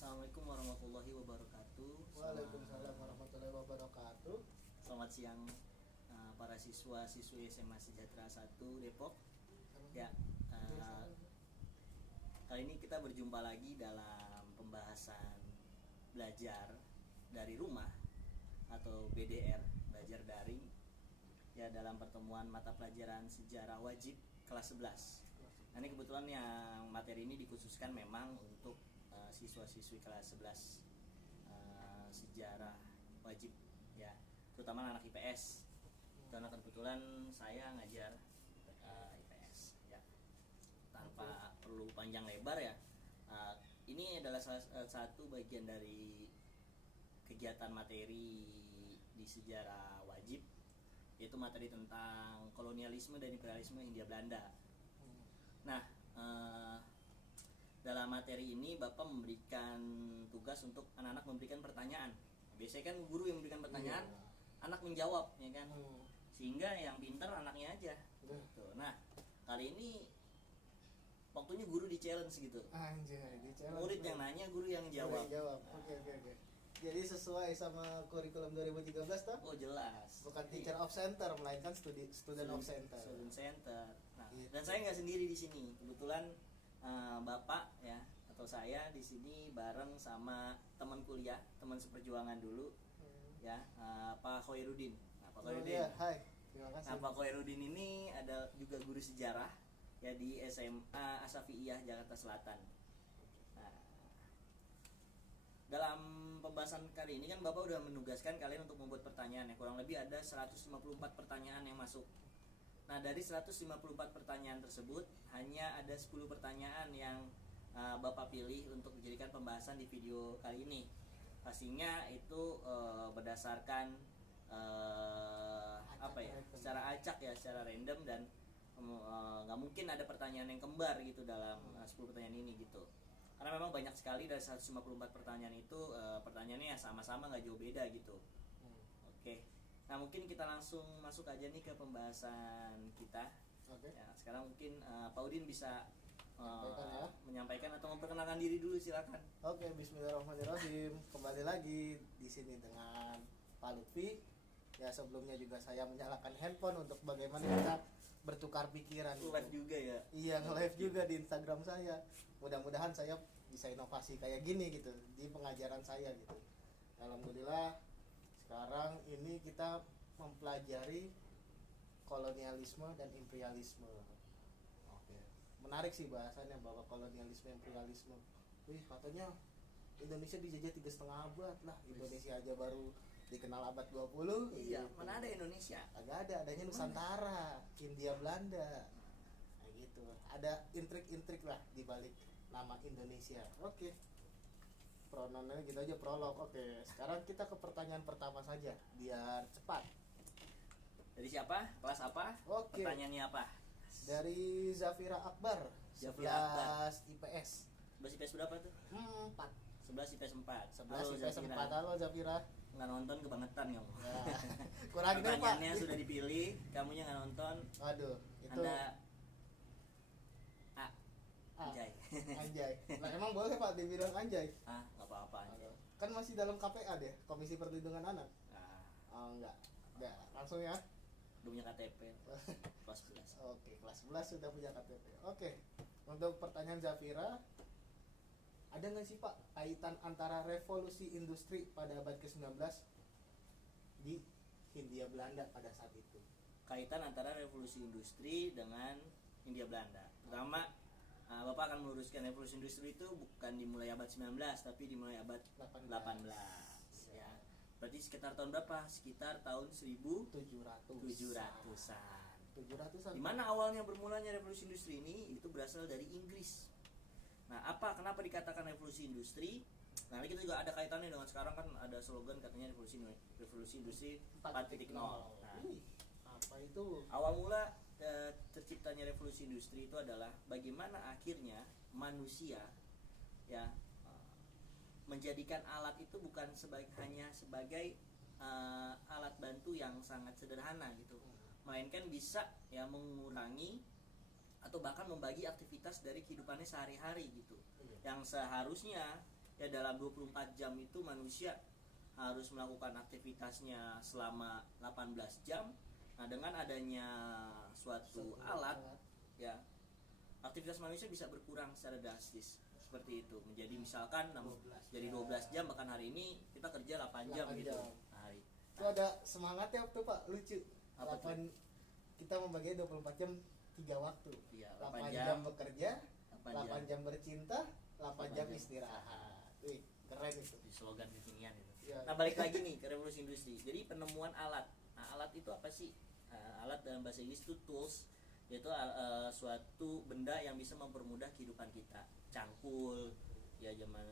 Assalamualaikum warahmatullahi wabarakatuh. Waalaikumsalam warahmatullahi wabarakatuh. Selamat siang para siswa-siswi SMA Sejahtera 1 Depok. Ya, kali ini kita berjumpa lagi dalam pembahasan belajar dari rumah atau BDR, belajar daring. Ya, dalam pertemuan mata pelajaran sejarah wajib kelas 11. Nah, ini kebetulan yang materi ini dikhususkan memang untuk siswa-siswi kelas 11 sejarah wajib, ya, terutama anak IPS. Karena kebetulan saya ngajar IPS, ya. Tanpa perlu panjang lebar ya. Ini adalah salah satu bagian dari kegiatan materi di sejarah wajib, yaitu materi tentang kolonialisme dan imperialisme Hindia Belanda. Nah, dalam materi ini Bapak memberikan tugas untuk anak-anak memberikan pertanyaan. Biasanya kan guru yang memberikan pertanyaan, anak menjawab, ya kan? Sehingga yang pintar anaknya aja. Tuh. Nah, kali ini waktunya guru di challenge gitu. Anjay, di challenge. Murid yang nanya, guru yang jawab. Oke. Jadi sesuai sama kurikulum 2013 toh? Oh, jelas. Bukan teacher of center, melainkan student of center. Student center. Nah, gitu. Dan saya nggak sendiri di sini. Kebetulan Bapak ya atau saya di sini bareng sama teman kuliah, teman seperjuangan dulu, ya, Pak Khoirudin. Nah, Pak Khoirudin. Ya, hai. Terima kasih. Nah, Pak Khoirudin ini ada juga guru sejarah ya di SMA Asafiyah Jakarta Selatan. Nah, dalam pembahasan kali ini kan Bapak udah menugaskan kalian untuk membuat pertanyaan ya. Kurang lebih ada 154 pertanyaan yang masuk. Nah, dari 154 pertanyaan tersebut hanya ada 10 pertanyaan yang Bapak pilih untuk dijadikan pembahasan di video kali ini. Pastinya itu berdasarkan secara acak ya, secara random, dan nggak mungkin ada pertanyaan yang kembar gitu dalam 10 pertanyaan ini gitu. Karena memang banyak sekali dari 154 pertanyaan itu pertanyaannya sama-sama nggak jauh beda gitu. Oke. Nah, mungkin kita langsung masuk aja nih ke pembahasan kita. Oke. Ya, sekarang mungkin Pak Udin bisa menyampaikan atau memperkenalkan diri dulu, silakan. Oke, bismillahirrahmanirrahim. Kembali lagi di sini dengan Pak Lutfi. Ya, sebelumnya juga saya menyalakan handphone untuk bagaimana kita bertukar pikiran. Live juga ya? Iya, nge-live juga di Instagram saya. Mudah-mudahan saya bisa inovasi kayak gini gitu di pengajaran saya gitu. Alhamdulillah, sekarang ini kita mempelajari kolonialisme dan imperialisme. Oke. Menarik sih bahasannya bahwa kolonialisme imperialisme. Wih, katanya Indonesia dijajah 3,5 abad lah. Indonesia aja baru dikenal abad 20. Iya, gitu. mana ada Indonesia? Agak ada, adanya Nusantara, Hindia Belanda. Kayak gitu. Ada intrik-intrik lah di balik nama Indonesia. Oke. Prononnya gitu aja, prolog. Oke, sekarang kita ke pertanyaan pertama saja biar cepat. Dari siapa? Kelas apa? Oke. Pertanyaannya apa? Dari Zafira Akbar, Zafira 11 IPS. 11 IPS berapa tuh? 4. 11 IPS 4. 11 IPS 4. Halo Zafira. Nggak nonton, kebangetan kamu. Ya. Kurang deh, Pak. Pertanyaannya sudah dipilih, kamunya nggak nonton. Aduh, itu Anda anjay. Anjay. Nah, emang boleh Pak dibilang anjay? Nggak apa-apa anjay. Kan masih dalam KPA deh, Komisi Perlindungan Anak. Oh, enggak. Udah, langsung ya. Udah punya KTP kelas 11. Oke, kelas 11 sudah punya KTP. Oke. Untuk pertanyaan Zafira, ada nggak sih Pak kaitan antara revolusi industri pada abad ke-19 di Hindia Belanda pada saat itu? Kaitan antara revolusi industri dengan Hindia Belanda. Pertama, Bapak akan meluruskan revolusi industri itu bukan dimulai abad 19 tapi dimulai abad 18. Ya. Berarti sekitar tahun berapa? Sekitar tahun 1700-an. 700-an. Di mana awalnya bermulanya revolusi industri ini? Itu berasal dari Inggris. Nah, kenapa dikatakan revolusi industri? Nah, kita juga ada kaitannya dengan sekarang kan ada slogan katanya revolusi industri 4.0. Nah, apa itu? Awal mula terciptanya revolusi industri itu adalah bagaimana akhirnya manusia ya menjadikan alat itu bukan hanya sebagai alat bantu yang sangat sederhana gitu, melainkan bisa ya mengurangi atau bahkan membagi aktivitas dari kehidupannya sehari-hari gitu. Yang seharusnya ya dalam 24 jam itu manusia harus melakukan aktivitasnya selama 18 jam. Nah, dengan adanya suatu alat ya, aktivitas manusia bisa berkurang secara drastis seperti itu. Menjadi misalkan jadi 12 jam, bahkan hari ini kita kerja 8 jam gitu. Hari. Itu ada semangatnya tuh Pak, lucu. Apa 8 kita membagi 24 jam 3 waktu. Iya, 8 jam bekerja, 8 jam. jam bercinta, 8 jam jam istirahat. Wih, keren itu. Di slogan kekinian itu. Ya. Nah, balik lagi nih ke revolusi industri. Jadi penemuan alat. Nah, alat itu apa sih? Alat dalam bahasa Inggris itu tools, yaitu suatu benda yang bisa mempermudah kehidupan kita. Cangkul, ya zaman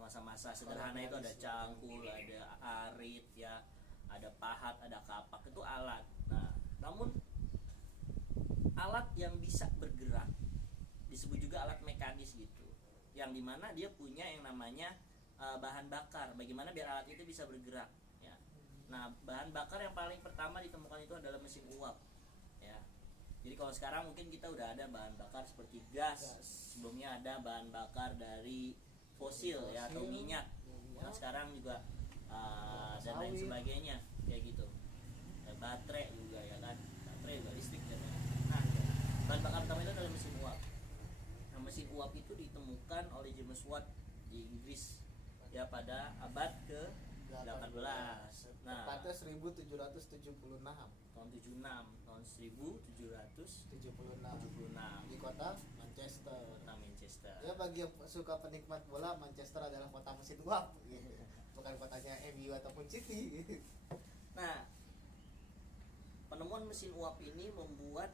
masa-masa sederhana itu ada cangkul, ada arit, ya, ada pahat, ada kapak, itu alat. Nah, namun alat yang bisa bergerak disebut juga alat mekanis gitu, yang dimana dia punya yang namanya bahan bakar. Bagaimana biar alat itu bisa bergerak ya. Nah, bahan bakar yang paling pertama ditemukan itu adalah mesin uap ya. Jadi kalau sekarang mungkin kita udah ada bahan bakar seperti gas. Sebelumnya ada bahan bakar dari fosil ya, atau minyak. Nah, sekarang juga dan lain sebagainya kayak gitu ya, baterai juga ya kan, baterai juga listrik dan nah, bahan bakar pertama itu adalah mesin uap. Nah, mesin uap itu ditemukan oleh James Watt di Inggris ya pada abad ke-18. Nah, tepatnya 1776 tahun 1776 di kota Manchester. kota Manchester. Ya, bagi yang suka penikmat bola, Manchester adalah kota mesin uap gitu. Bukan kotanya MU ataupun City. Nah, penemuan mesin uap ini membuat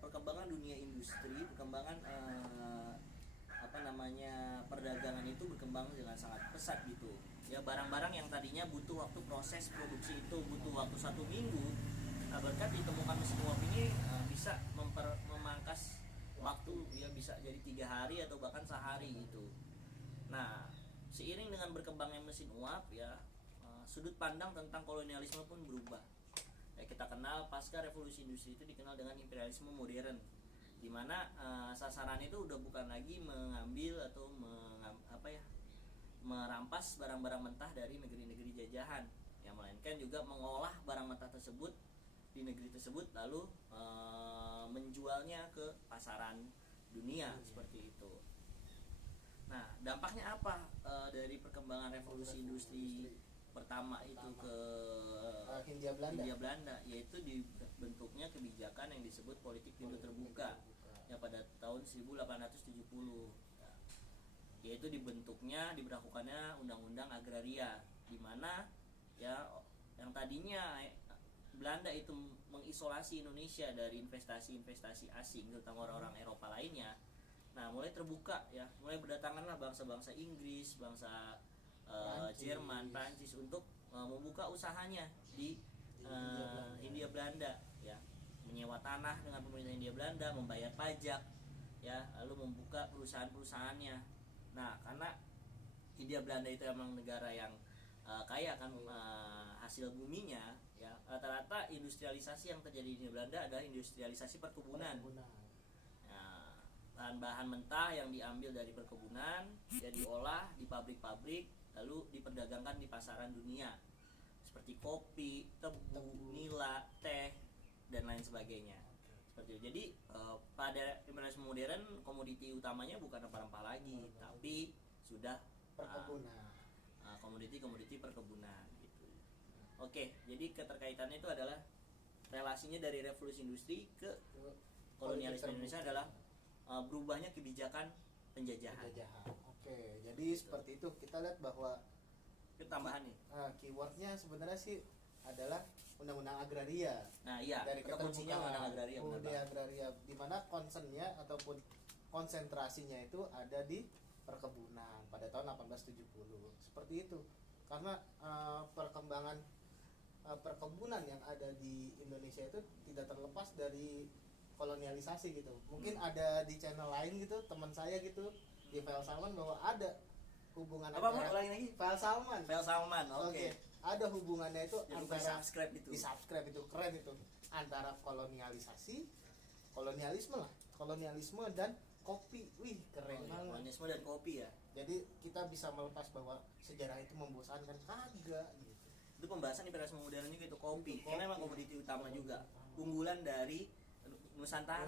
perkembangan dunia industri, perkembangan perdagangan itu berkembang dengan sangat pesat gitu. Ya, barang-barang yang tadinya butuh waktu proses produksi itu butuh waktu 1 minggu, nah berkat ditemukan mesin uap ini bisa memangkas waktu, ya bisa jadi 3 hari atau bahkan sehari gitu. Nah, seiring dengan berkembangnya mesin uap ya, sudut pandang tentang kolonialisme pun berubah. Ya, kita kenal pasca revolusi industri itu dikenal dengan imperialisme modern, di mana sasaran itu udah bukan lagi mengambil atau merampas barang-barang mentah dari negeri-negeri jajahan, yang melainkan juga mengolah barang mentah tersebut di negeri tersebut lalu menjualnya ke pasaran dunia seperti itu. Nah, dampaknya apa dari perkembangan revolusi industri pertama itu ke Hindia Belanda, yaitu dibentuknya kebijakan yang disebut politik pintu terbuka ya pada tahun 1870, yaitu diberlakukannya undang-undang agraria, di mana ya yang tadinya Belanda itu mengisolasi Indonesia dari investasi-investasi asing, terutama orang-orang Eropa lainnya. Nah, mulai terbuka ya, mulai berdatanganlah bangsa-bangsa Inggris, bangsa Jerman, Prancis untuk membuka usahanya di Hindia Belanda ya, menyewa tanah dengan pemerintah Hindia Belanda, membayar pajak ya, lalu membuka perusahaan-perusahaannya. Nah, karena Hindia Belanda itu emang negara yang kaya kan hasil buminya ya, rata-rata industrialisasi yang terjadi di Hindia Belanda adalah industrialisasi perkebunan. Bahan-bahan mentah yang diambil dari perkebunan ya diolah di pabrik-pabrik, lalu diperdagangkan di pasaran dunia seperti kopi, tebu, nila, teh dan lain sebagainya. Seperti itu. Jadi pada imperialisme modern komoditi utamanya bukan rempah-rempah lagi, tapi sudah perkebunan. Komoditi perkebunan gitu. Oke, jadi keterkaitannya itu adalah relasinya dari revolusi industri ke kolonialisme Indonesia adalah berubahnya kebijakan penjajahan. Oke, jadi seperti itu kita lihat bahwa Tambahan nih. Keywordnya sebenarnya sih adalah undang-undang agraria. Nah, iya, dari kata kuncinya undang-undang agraria. Undang-undang agraria di mana concernnya ataupun konsentrasinya itu ada di perkebunan pada tahun 1870. Seperti itu. Karena perkembangan perkebunan yang ada di Indonesia itu tidak terlepas dari kolonialisasi gitu. Mungkin ada di channel lain gitu, teman saya gitu di Vel Salman bahwa ada hubungan apa lagi? Vel Salman. Oke. Ada hubungannya itu jadi antara di subscribe itu keren itu, antara kolonialisme dan kopi. Wih, keren banget. Komunisme dan kopi ya. Jadi kita bisa melepas bahwa sejarah itu membosankan, kagak gitu. Itu pembahasan imperialisme modern juga itu kopi. Itu Karena kopi. memang komoditi utama juga. Unggulan dari Nusantara.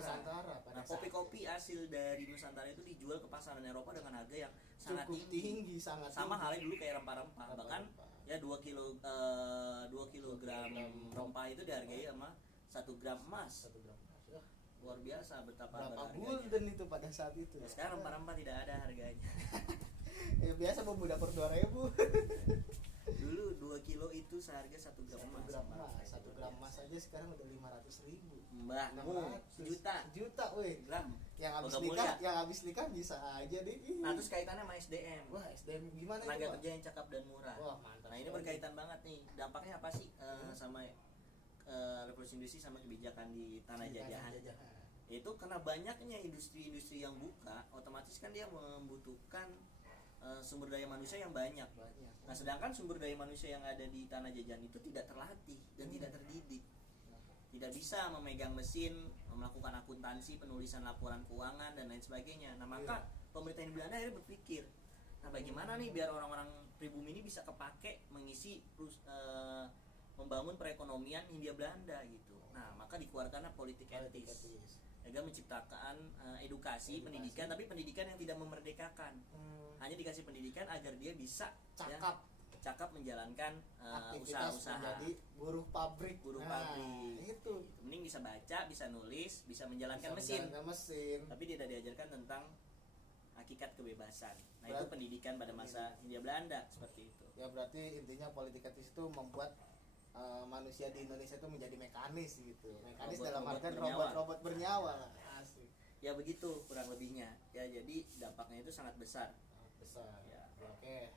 Pada Nah, kopi-kopi hasil dari Nusantara itu dijual ke pasaran Eropa dengan harga yang sangat cukup tinggi, sangat Sama tinggi. halnya dulu kayak rempah-rempah. Bahkan ya 2 kilogram rempah itu dihargai sama 1 gram emas. 1 gram. Ya, Luar biasa betapa berapa harganya. gulden itu pada saat itu? Nah, sekarang rempah-rempah tidak ada harganya. Biasa bumbu dapur 2.000. Dulu 2 kilo itu seharga 1 gram 1 emas. gram emas, 1 gram emas aja sekarang udah 500.000. Mbahmu sejuta Juta, weh. gram. Yang habis Logam nikah, mulia. yang habis nikah bisa aja deh. Nah, terus kaitannya sama SDM. Wah, SDM gimana itu, Tenaga Pak? kerja yang cakep dan murah. Wah, mantap. Nah, ini sekali. berkaitan banget nih. Dampaknya apa sih sama revolusi industri sama kebijakan di tanah jajahan? Itu karena banyaknya industri-industri yang buka, otomatis kan dia membutuhkan sumber daya manusia yang banyak. Nah, sedangkan sumber daya manusia yang ada di tanah jajahan itu tidak terlatih dan tidak terdidik. Tidak bisa memegang mesin, melakukan akuntansi, penulisan laporan keuangan dan lain sebagainya. Nah, maka pemerintah Belanda akhirnya berpikir, nah bagaimana nih biar orang-orang pribumi ini bisa kepake mengisi membangun perekonomian Hindia Belanda gitu. Nah, maka dikeluarkanlah politik etis. Agar menciptakan edukasi, pendidikan, tapi pendidikan yang tidak memerdekakan. Hanya dikasih pendidikan agar dia bisa cakap menjalankan usaha-usaha. Menjadi buruh pabrik. Pabrik. Itu. Mending bisa baca, bisa nulis, bisa menjalankan mesin. Tapi tidak diajarkan tentang hakikat kebebasan. Nah, itu pendidikan pada masa Hindia Belanda seperti itu. Ya berarti intinya politik etis itu membuat manusia di Indonesia itu menjadi mekanis gitu. Mekanis dalam artian robot bernyawa. Asik. Ya begitu kurang lebihnya. Ya jadi dampaknya itu sangat besar. Ya. Oke.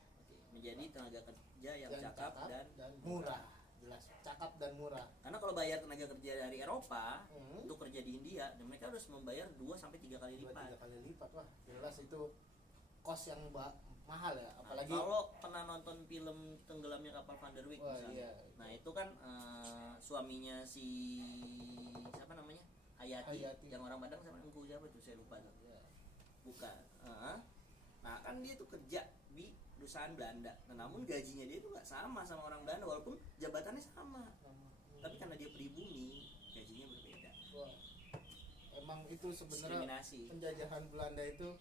Menjadi tenaga kerja yang cakap dan murah. Jelas, cakap dan murah. Karena kalau bayar tenaga kerja dari Eropa untuk kerja di India, dan mereka harus membayar 2 sampai 3 kali lipat. 2-3 kali lipat. Wah, jelas itu kos yang mahal ya, apalagi kalau pernah nonton film Tenggelamnya Kapal Van der Wijk misalnya. Iya. Nah, itu kan suaminya si siapa namanya? Hayati. Yang orang Padang sama Engku siapa tuh, saya lupa tuh. Ya. Bukan. Nah, kan dia tuh kerja di perusahaan Belanda. Nah, namun gajinya dia tuh nggak sama orang Belanda walaupun jabatannya sama. Tapi karena dia pribumi, gajinya berbeda. Wah. Emang itu sebenarnya Diskriminasi. penjajahan Belanda itu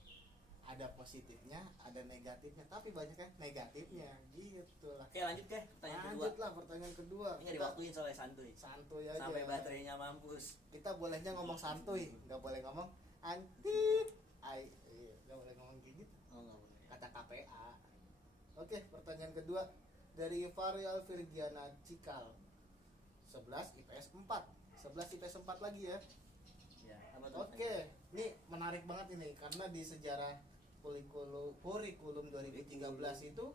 ada positifnya, ada negatifnya, tapi banyaknya negatifnya gitu lah. Oke, lanjut ke pertanyaan kedua. Lanjutlah pertanyaan kedua. Ini nggak diwaktuin soalnya santuy. Santuy aja. Sampai baterainya mampus. Kita bolehnya ngomong santuy, nggak boleh ngomong antik. Nggak boleh ngomong gitu. Oh, nggak boleh. Kata KPA. Oke, pertanyaan kedua dari Varial Virgiana Cikal. 11 IPS 4. 11 IPS 4 lagi ya. Ya, apa tuh? Oke, ini menarik banget ini karena di sejarah kurikulum 2013 itu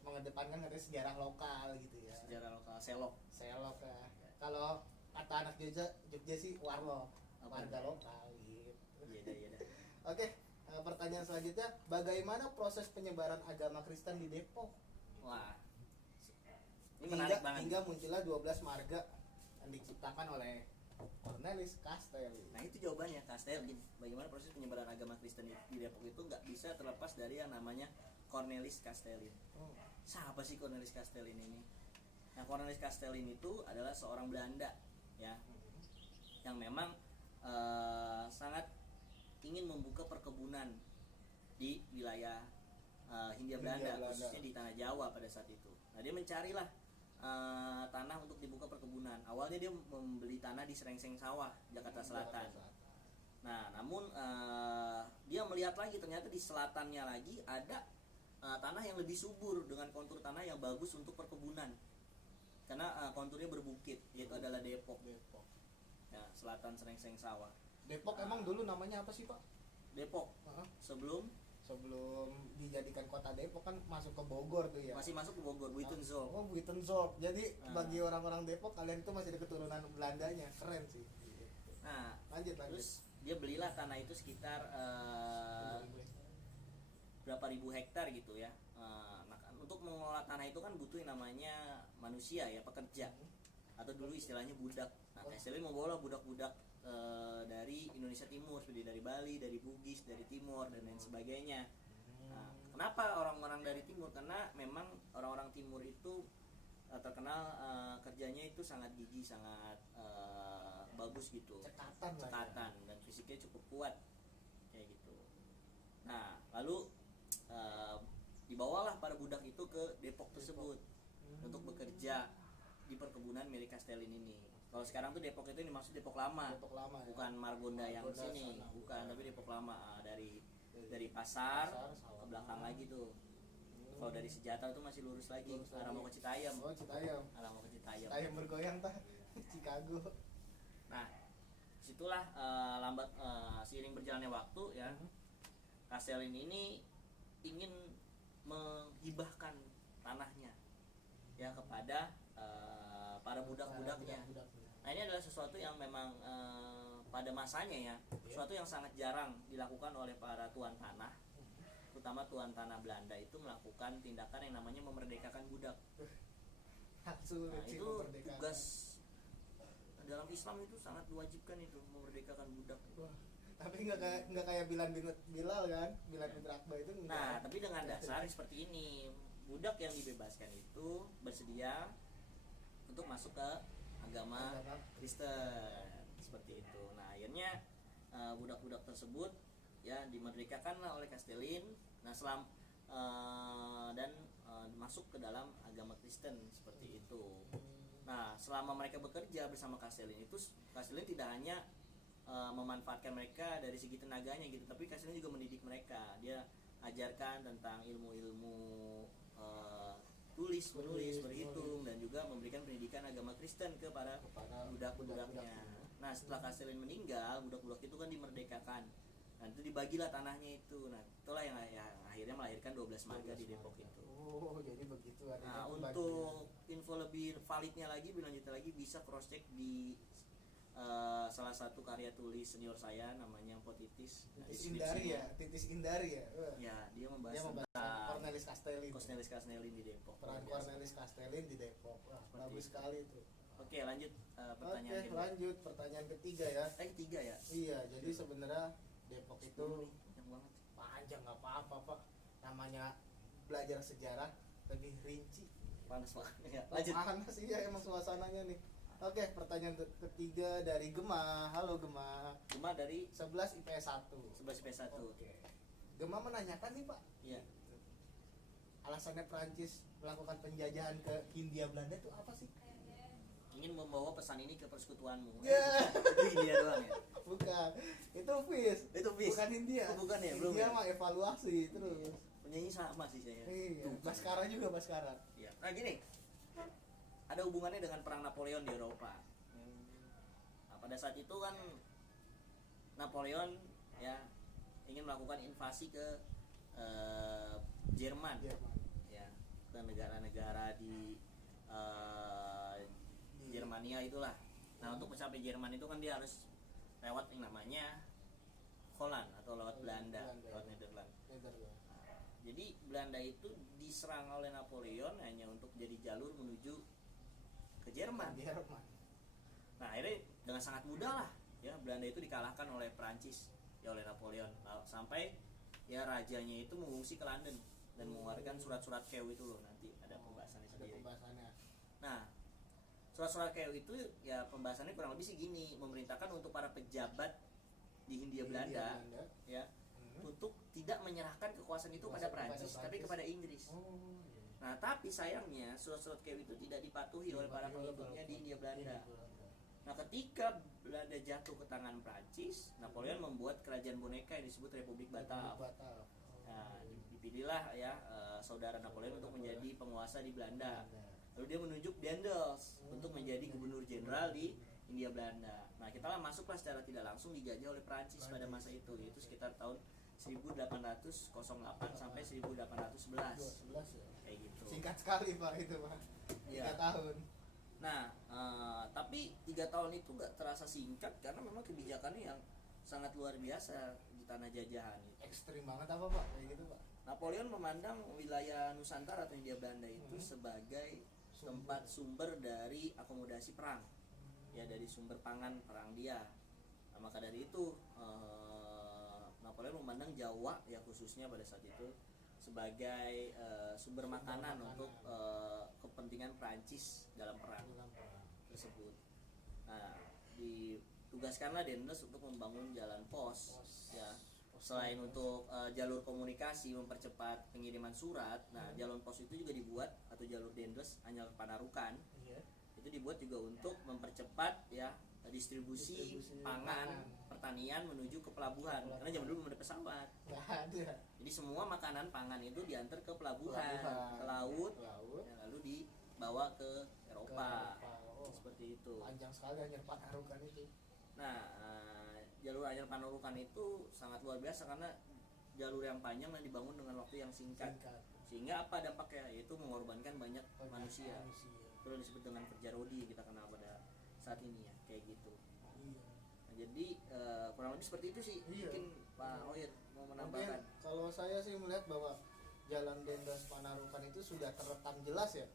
mengedepankan katanya sejarah lokal gitu ya. Sejarah lokal selok. Selok ya. Kalau kata anak Jogja sih warlo, warga lokal gitu. Iya dah. Oke, pertanyaan selanjutnya, bagaimana proses penyebaran agama Kristen di Depok? Wah. Ini menarik banget. Hingga munculnya 12 marga yang diciptakan oleh Cornelis Castelli. Nah, itu jawabannya Castelli. Bagaimana proses penyebaran agama Kristen di Depok itu nggak bisa terlepas dari yang namanya Cornelis Castelli. Siapa sih Cornelis Castelli ini? Nah, Cornelis Castelli itu adalah seorang Belanda, ya, yang memang sangat ingin membuka perkebunan di wilayah Hindia Belanda, khususnya di tanah Jawa pada saat itu. Nah, dia mencarilah tanah untuk dibuka perkebunan. Awalnya dia membeli tanah di Serengseng Sawah, Jakarta Selatan. Nah, namun dia melihat lagi ternyata di selatannya lagi ada tanah yang lebih subur dengan kontur tanah yang bagus untuk perkebunan. Karena konturnya berbukit, yaitu adalah Depok. Ya, selatan Serengseng Sawah. Depok emang dulu namanya apa sih, Pak? Depok. Sebelum dijadikan kota Depok kan masuk ke Bogor tuh ya. Masih masuk ke Bogor, Buitenzorg. Oh, Buitenzorg. Jadi bagi orang-orang Depok kalian itu masih ada keturunan Belandanya. Keren sih. Nah, lanjut. Terus dia belilah tanah itu sekitar berapa ribu hektar gitu ya. Nah, untuk mengelola tanah itu kan butuh yang namanya manusia ya, pekerja. Atau dulu istilahnya budak. Nah, Castelli mau bawa budak-budak dari Indonesia Timur, seperti dari Bali, dari Bugis, dari Timur dan lain sebagainya. Nah, kenapa orang-orang dari Timur? Karena memang orang-orang Timur itu terkenal kerjanya itu sangat gigih, sangat bagus gitu, cekatan dan fisiknya cukup kuat kayak gitu. Nah, lalu dibawalah para budak itu ke Depok tersebut untuk bekerja di perkebunan milik Castellin ini. Kalau sekarang tuh Depok itu dimaksud Depok Lama, bukan Margonda yang sini, bukan, tapi Depok Lama. Dari pasar ke belakang lagi tuh. Kalau dari Sejahtera tuh masih lurus lagi, arah mau ke Citayam. Arah mau ke Citayam. Citayam bergoyang tah, Chicago. Nah, situlah seiring berjalannya waktu ya, Castellin ini ingin menghibahkan tanahnya ya kepada para budak-budaknya. Nah, ini adalah sesuatu yang memang pada masanya ya, sesuatu yang sangat jarang dilakukan oleh para tuan tanah, terutama tuan tanah Belanda itu melakukan tindakan yang namanya memerdekakan budak. Nah, itu tugas dalam Islam itu sangat diwajibkan itu, memerdekakan budak. Tapi nggak kayak Bilal kan, Bilal bin Rabah itu. Nah, tapi dengan dasar seperti ini, budak yang dibebaskan itu bersedia untuk masuk ke agama Kristen seperti itu. Nah, akhirnya budak-budak tersebut ya dimerdekakan oleh Castellin. Nah, dan masuk ke dalam agama Kristen seperti itu. Nah, selama mereka bekerja bersama Castellin itu, Castellin tidak hanya memanfaatkan mereka dari segi tenaganya gitu, tapi Castellin juga mendidik mereka. Dia ajarkan tentang ilmu-ilmu tulis, menulis, berhitung, dan juga memberikan pendidikan agama Kristen kepada budak-budaknya. Nah, setelah Castellin meninggal, budak-budak itu kan dimerdekakan. Nah, itu dibagilah tanahnya itu. Nah, itulah yang akhirnya melahirkan 12 marga di Depok itu. Oh, jadi begitu. Nah, untuk info lebih validnya lagi, lebih lanjut lagi, bisa cross check di salah satu karya tulis senior saya namanya Potitis. Titis Indari ya, Titis Indari ya. Ya, dia membahas tentang Cornelis Castellin di Depok. Peran Cornelis Castellin di Depok. Wah, bagus sekali itu. Oke, lanjut pertanyaan kedua. Lanjut pertanyaan ketiga ya. Ketiga ya. Iya, jadi sebenarnya Depok itu panjang banget. Panjang nggak apa-apa Pak. Namanya belajar sejarah lebih rinci. Panas banget ya. Lanjut. Panas sih ya emang suasananya nih. Oke, pertanyaan ketiga dari Gema. Halo Gema. Gema dari 11 IPS 1. 11 IPS 1. Oke. Gema menanyakan nih Pak. Iya. Alasannya Prancis melakukan penjajahan ke Hindia Belanda itu apa sih? Ingin membawa pesan ini ke persekutuanmu. Ya. Itu Hindia doang ya? Bukan. Itu FIS. Itu FIS. Bukan Hindia. Bukan ya, belum. Hindia Ya? mah evaluasi terus. Penyanyi sama sih saya. Iya. Baskara juga Baskara. Iya. Nah, gini. Ada hubungannya dengan perang Napoleon di Eropa. Nah, pada saat itu kan Napoleon ya ingin melakukan invasi ke Jerman. Ya, ke negara-negara di Jermania itulah. Nah, untuk mencapai Jerman itu kan dia harus lewat yang namanya Holland atau lewat Belanda, lewat Nederland. Nah, jadi Belanda itu diserang oleh Napoleon hanya untuk jadi jalur menuju ke Jerman. Nah, akhirnya dengan sangat mudah lah ya Belanda itu dikalahkan oleh Prancis ya, oleh Napoleon. Nah, sampai ya rajanya itu mengungsi ke London dan mengeluarkan surat-surat Kew itu loh, nanti ada pembahasannya sendiri. Nah, surat-surat Kew itu ya pembahasannya kurang lebih sih gini, memerintahkan untuk para pejabat di Hindia Belanda ya untuk tidak menyerahkan kekuasaan itu pada Prancis tapi kepada Inggris. Nah, tapi sayangnya surat-surat Kew itu tidak dipatuhi oleh para pengikutnya di Hindia Belanda. Nah, ketika Belanda jatuh ke tangan Prancis, Napoleon membuat kerajaan boneka yang disebut Republik Batav. Nah, dipilihlah ya saudara Napoleon untuk menjadi penguasa di Belanda. Lalu dia menunjuk Daendels untuk menjadi gubernur jenderal di Hindia Belanda. Nah, kita lah masuklah secara tidak langsung dijajah oleh Prancis pada masa itu, yaitu sekitar tahun 1808 sampai 1811. Kayak gitu. Singkat sekali Pak itu Pak. 3 tahun. Nah, tapi 3 tahun itu gak terasa singkat karena memang kebijakannya yang sangat luar biasa di tanah jajahan itu. Ekstrim banget apa Pak? Kayak gitu Pak. Napoleon memandang wilayah Nusantara atau Hindia Belanda itu sebagai tempat sumber dari akomodasi perang. Ya, dari sumber pangan perang dia. Nah, maka dari itu Napoleon memandang Jawa ya khususnya pada saat itu sebagai sumber makanan untuk kepentingan Prancis dalam perang tersebut. Nah, ditugaskanlah Dendels untuk membangun jalan pos ya. Selain untuk jalur komunikasi mempercepat pengiriman surat, nah jalur pos itu juga dibuat, atau jalur Dendels Anyar Panarukan itu dibuat juga untuk mempercepat ya distribusi pangan pertanian menuju ke pelabuhan, karena zaman dulu belum ada pesawat. Jadi semua makanan pangan itu diantar ke pelabuhan, ke laut, ya, lalu dibawa ke Eropa. Seperti itu. Panjang sekali Anyar Panarukan itu. Nah, jalur Anyar Panarukan itu sangat luar biasa karena jalur yang panjang dan dibangun dengan waktu yang singkat. Sehingga apa dampaknya? Yaitu mengorbankan banyak manusia. Itu disebut dengan kerja rodi kita kenal pada saat ini ya, kayak gitu. Nah, jadi kurang lebih seperti itu sih. Mungkin Pak Oir mau menambahkan. Kalau saya sih melihat bahwa Jalan Dendels Panarukan itu sudah terekam jelas ya.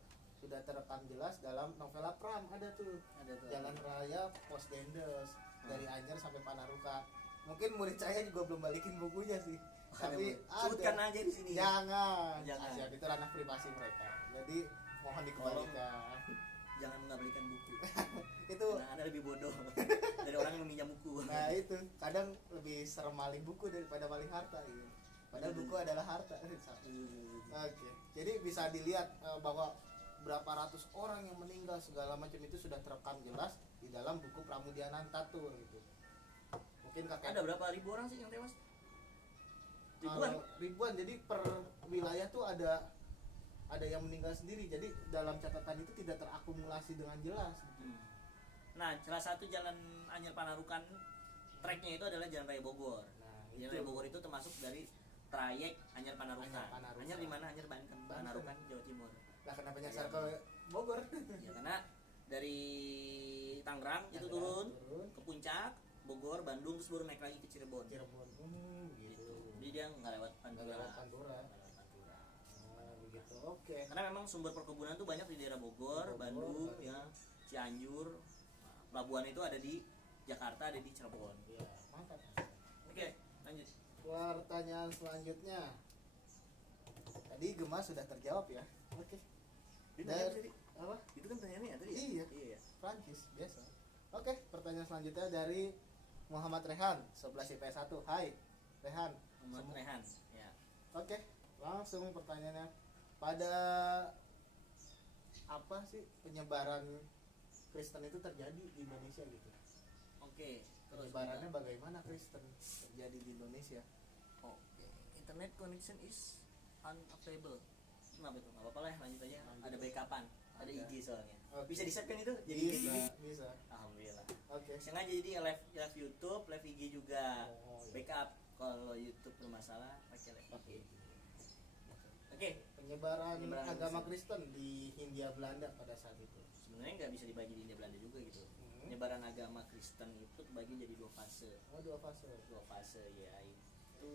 Sudah terekam jelas dalam novela Pram, ada tuh. Jalan Raya Pos Dendels dari Anyar sampai Panarukan. Mungkin murid saya juga belum balikin bukunya sih. Tapi sebutkan aja di sini. Jangan. Itu ranah privasi mereka. Jadi mohon dikembalikan. Jangan mengabaikan buku. Itu karena Anda lebih bodoh dari orang yang meminjam buku. Nah, itu kadang lebih serem maling buku daripada maling harta gitu. Padahal buku adalah harta. Oke. Jadi bisa dilihat bahwa berapa ratus orang yang meninggal segala macam itu sudah terekam jelas di dalam buku Pramudia Nantatur gitu. Mungkin ada berapa ribu orang sih yang tewas? Ribuan. Jadi per wilayah tuh ada yang meninggal sendiri. Jadi dalam catatan itu tidak terakumulasi dengan jelas. Nah, salah satu jalan Anyar Panarukan treknya itu adalah Jalan Raya Bogor. Jalan Raya Bogor itu termasuk dari trayek Anyar Panarukan. Anyar di mana? Anyar Banten, Panarukan, Jawa Timur. Lah kenapa nyasar ke Bogor? Ya karena dari Tangerang itu turun ke puncak Bogor, Bandung, terus baru naik lagi ke Cirebon. Gitu. Jadi dia nggak lewat Pantura. Begitu. Oke. Karena memang sumber perkebunan tuh banyak di daerah Bogor, Bandung, ya, Cianjur. Pelabuhan itu ada di Jakarta, ada di Cirebon. Ya, mantap. Oke, lanjut. Pertanyaan selanjutnya. Tadi Gemma sudah terjawab ya. Oke. Dari apa? Itu kan pertanyaannya ya tadi. Iya. Prancis biasa. Oke, pertanyaan selanjutnya dari Muhammad Rehan, 11 IPS 1. Hai, Rehan. Muhammad Rehan, ya. Oke, langsung pertanyaannya. Pada apa sih penyebaran Kristen itu terjadi di Indonesia gitu? Oke, penyebarannya bagaimana Kristen terjadi di Indonesia? Oke, internet connection is unavailable. Kenapa itu? Nggak apa-apa lah, lanjut aja. Ada backupan, ada IG soalnya. Okay. Bisa di-save kan itu? Jadi bisa. Alhamdulillah. Oke. Sengaja jadi live YouTube, live IG juga. Iya. Backup. Kalau YouTube bermasalah pakai live IG. Oke. Penyebaran agama Kristen di Hindia Belanda pada saat itu. Sebenarnya nggak bisa dibagi di Hindia Belanda juga gitu. Penyebaran agama Kristen itu terbagi jadi dua fase. Dua fase ya, itu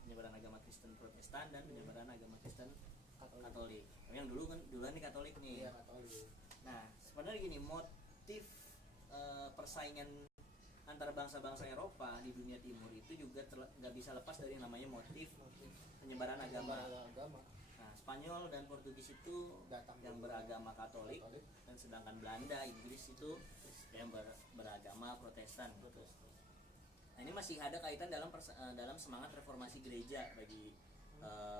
penyebaran agama Kristen Protestan dan penyebaran agama Kristen Katolik. Yang duluan nih Katolik nih. Iya, Katolik. Nah, sebenarnya gini, motif persaingan antara bangsa-bangsa Eropa di dunia timur itu juga nggak bisa lepas dari yang namanya motif penyebaran agama. Nah, Spanyol dan Portugis itu yang beragama Katolik, dan sedangkan Belanda, Inggris itu yang beragama Protestan. Nah, ini masih ada kaitan dalam semangat reformasi gereja bagi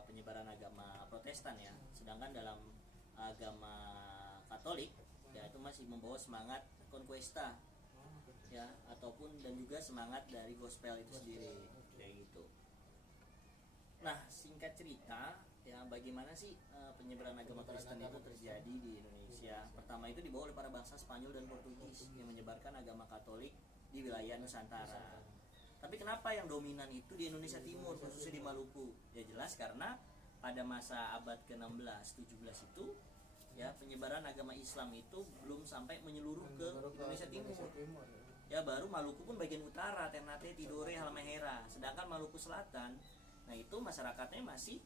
penyebaran agama Protestan ya. Sedangkan dalam agama Katolik ya itu masih membawa semangat conquesta ya, ataupun dan juga semangat dari gospel itu sendiri kayak gitu. Nah, singkat cerita ya, bagaimana sih penyebaran agama Kristen itu terjadi di Indonesia? Pertama itu dibawa oleh para bangsa Spanyol dan Portugis yang menyebarkan agama Katolik di wilayah Nusantara. Tapi kenapa yang dominan itu di Indonesia Timur, khususnya di Maluku? Ya jelas karena pada masa abad ke-16, 17 itu ya penyebaran agama Islam itu belum sampai menyeluruh ke Indonesia Timur. Ya baru Maluku pun bagian utara, Ternate, Tidore, Halmahera. Sedangkan Maluku Selatan, nah itu masyarakatnya masih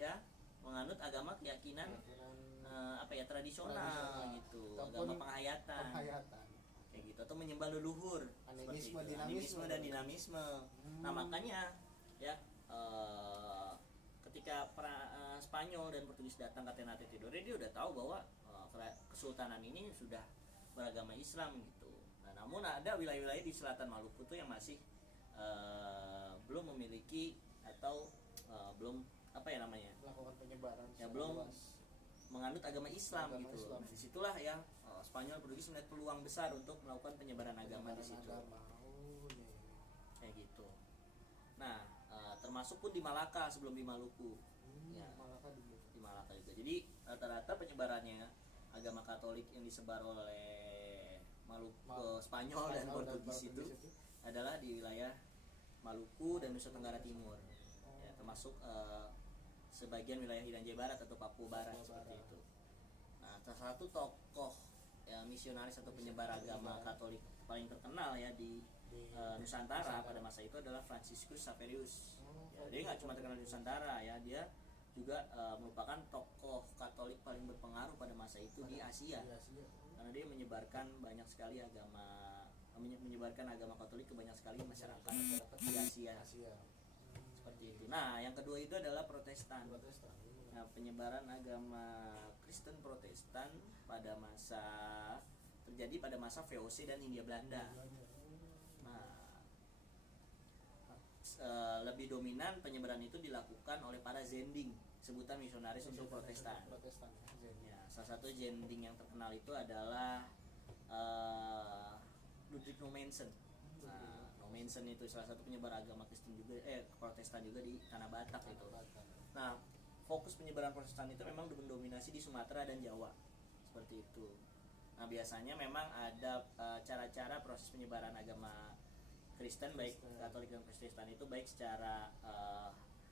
ya menganut agama keyakinan tradisional gitu, agama penghayatan. Kayak kayak gitu, atau menyembah leluhur, seperti Animisme, itu. dinamisme. Animisme dan dinamisme. Nah makanya ya ketika Spanyol dan Portugis datang ke Ternate Tidore, dia udah tahu bahwa kesultanan ini sudah beragama Islam gitu. Nah namun ada wilayah-wilayah di selatan Maluku tuh yang masih belum memiliki atau belum apa ya namanya, melakukan penyebaran ya secara belum luas. menganut agama Islam Agama gitu. Islam. Nah, disitulah ya Spanyol Portugis melihat peluang besar untuk melakukan penyebaran agama di situ. Agama. Oh, iya. Kayak gitu. Nah, termasuk pun di Malaka sebelum di Maluku. Ya, Malaka dulu. di Malaka juga. Jadi rata-rata penyebarannya agama Katolik yang disebar oleh Maluku, Spanyol dan Portugis itu adalah di wilayah Maluku dan Nusa Tenggara Timur. Ya, termasuk sebagian wilayah Irian Jaya Barat atau Papua Barat seperti itu. Nah, salah satu tokoh ya, misionaris atau penyebar agama Katolik paling terkenal ya di Nusantara pada masa itu adalah Franciscus Xaverius. Ya, dia nggak cuma terkenal di Nusantara ya, dia juga merupakan tokoh Katolik paling berpengaruh pada masa itu di Asia. Karena dia menyebarkan banyak sekali menyebarkan agama Katolik ke banyak sekali masyarakat di Asia. Seperti itu. Nah, yang kedua itu adalah Protestan. Nah, penyebaran agama Kristen Protestan terjadi pada masa VOC dan Hindia Belanda. Nah, lebih dominan penyebaran itu dilakukan oleh para Zending, sebutan misionaris untuk Protestan. Ya, salah satu Zending yang terkenal itu adalah Ludwig Nommensen. Nah, Nommensen itu salah satu penyebar agama Kristen juga, Protestan juga di Tanah Batak itu. Nah, fokus penyebaran Protestan itu memang mendominasi di Sumatera dan Jawa, seperti itu. Nah, biasanya memang ada cara-cara proses penyebaran agama Kristen baik Katolik dan Protestan itu baik secara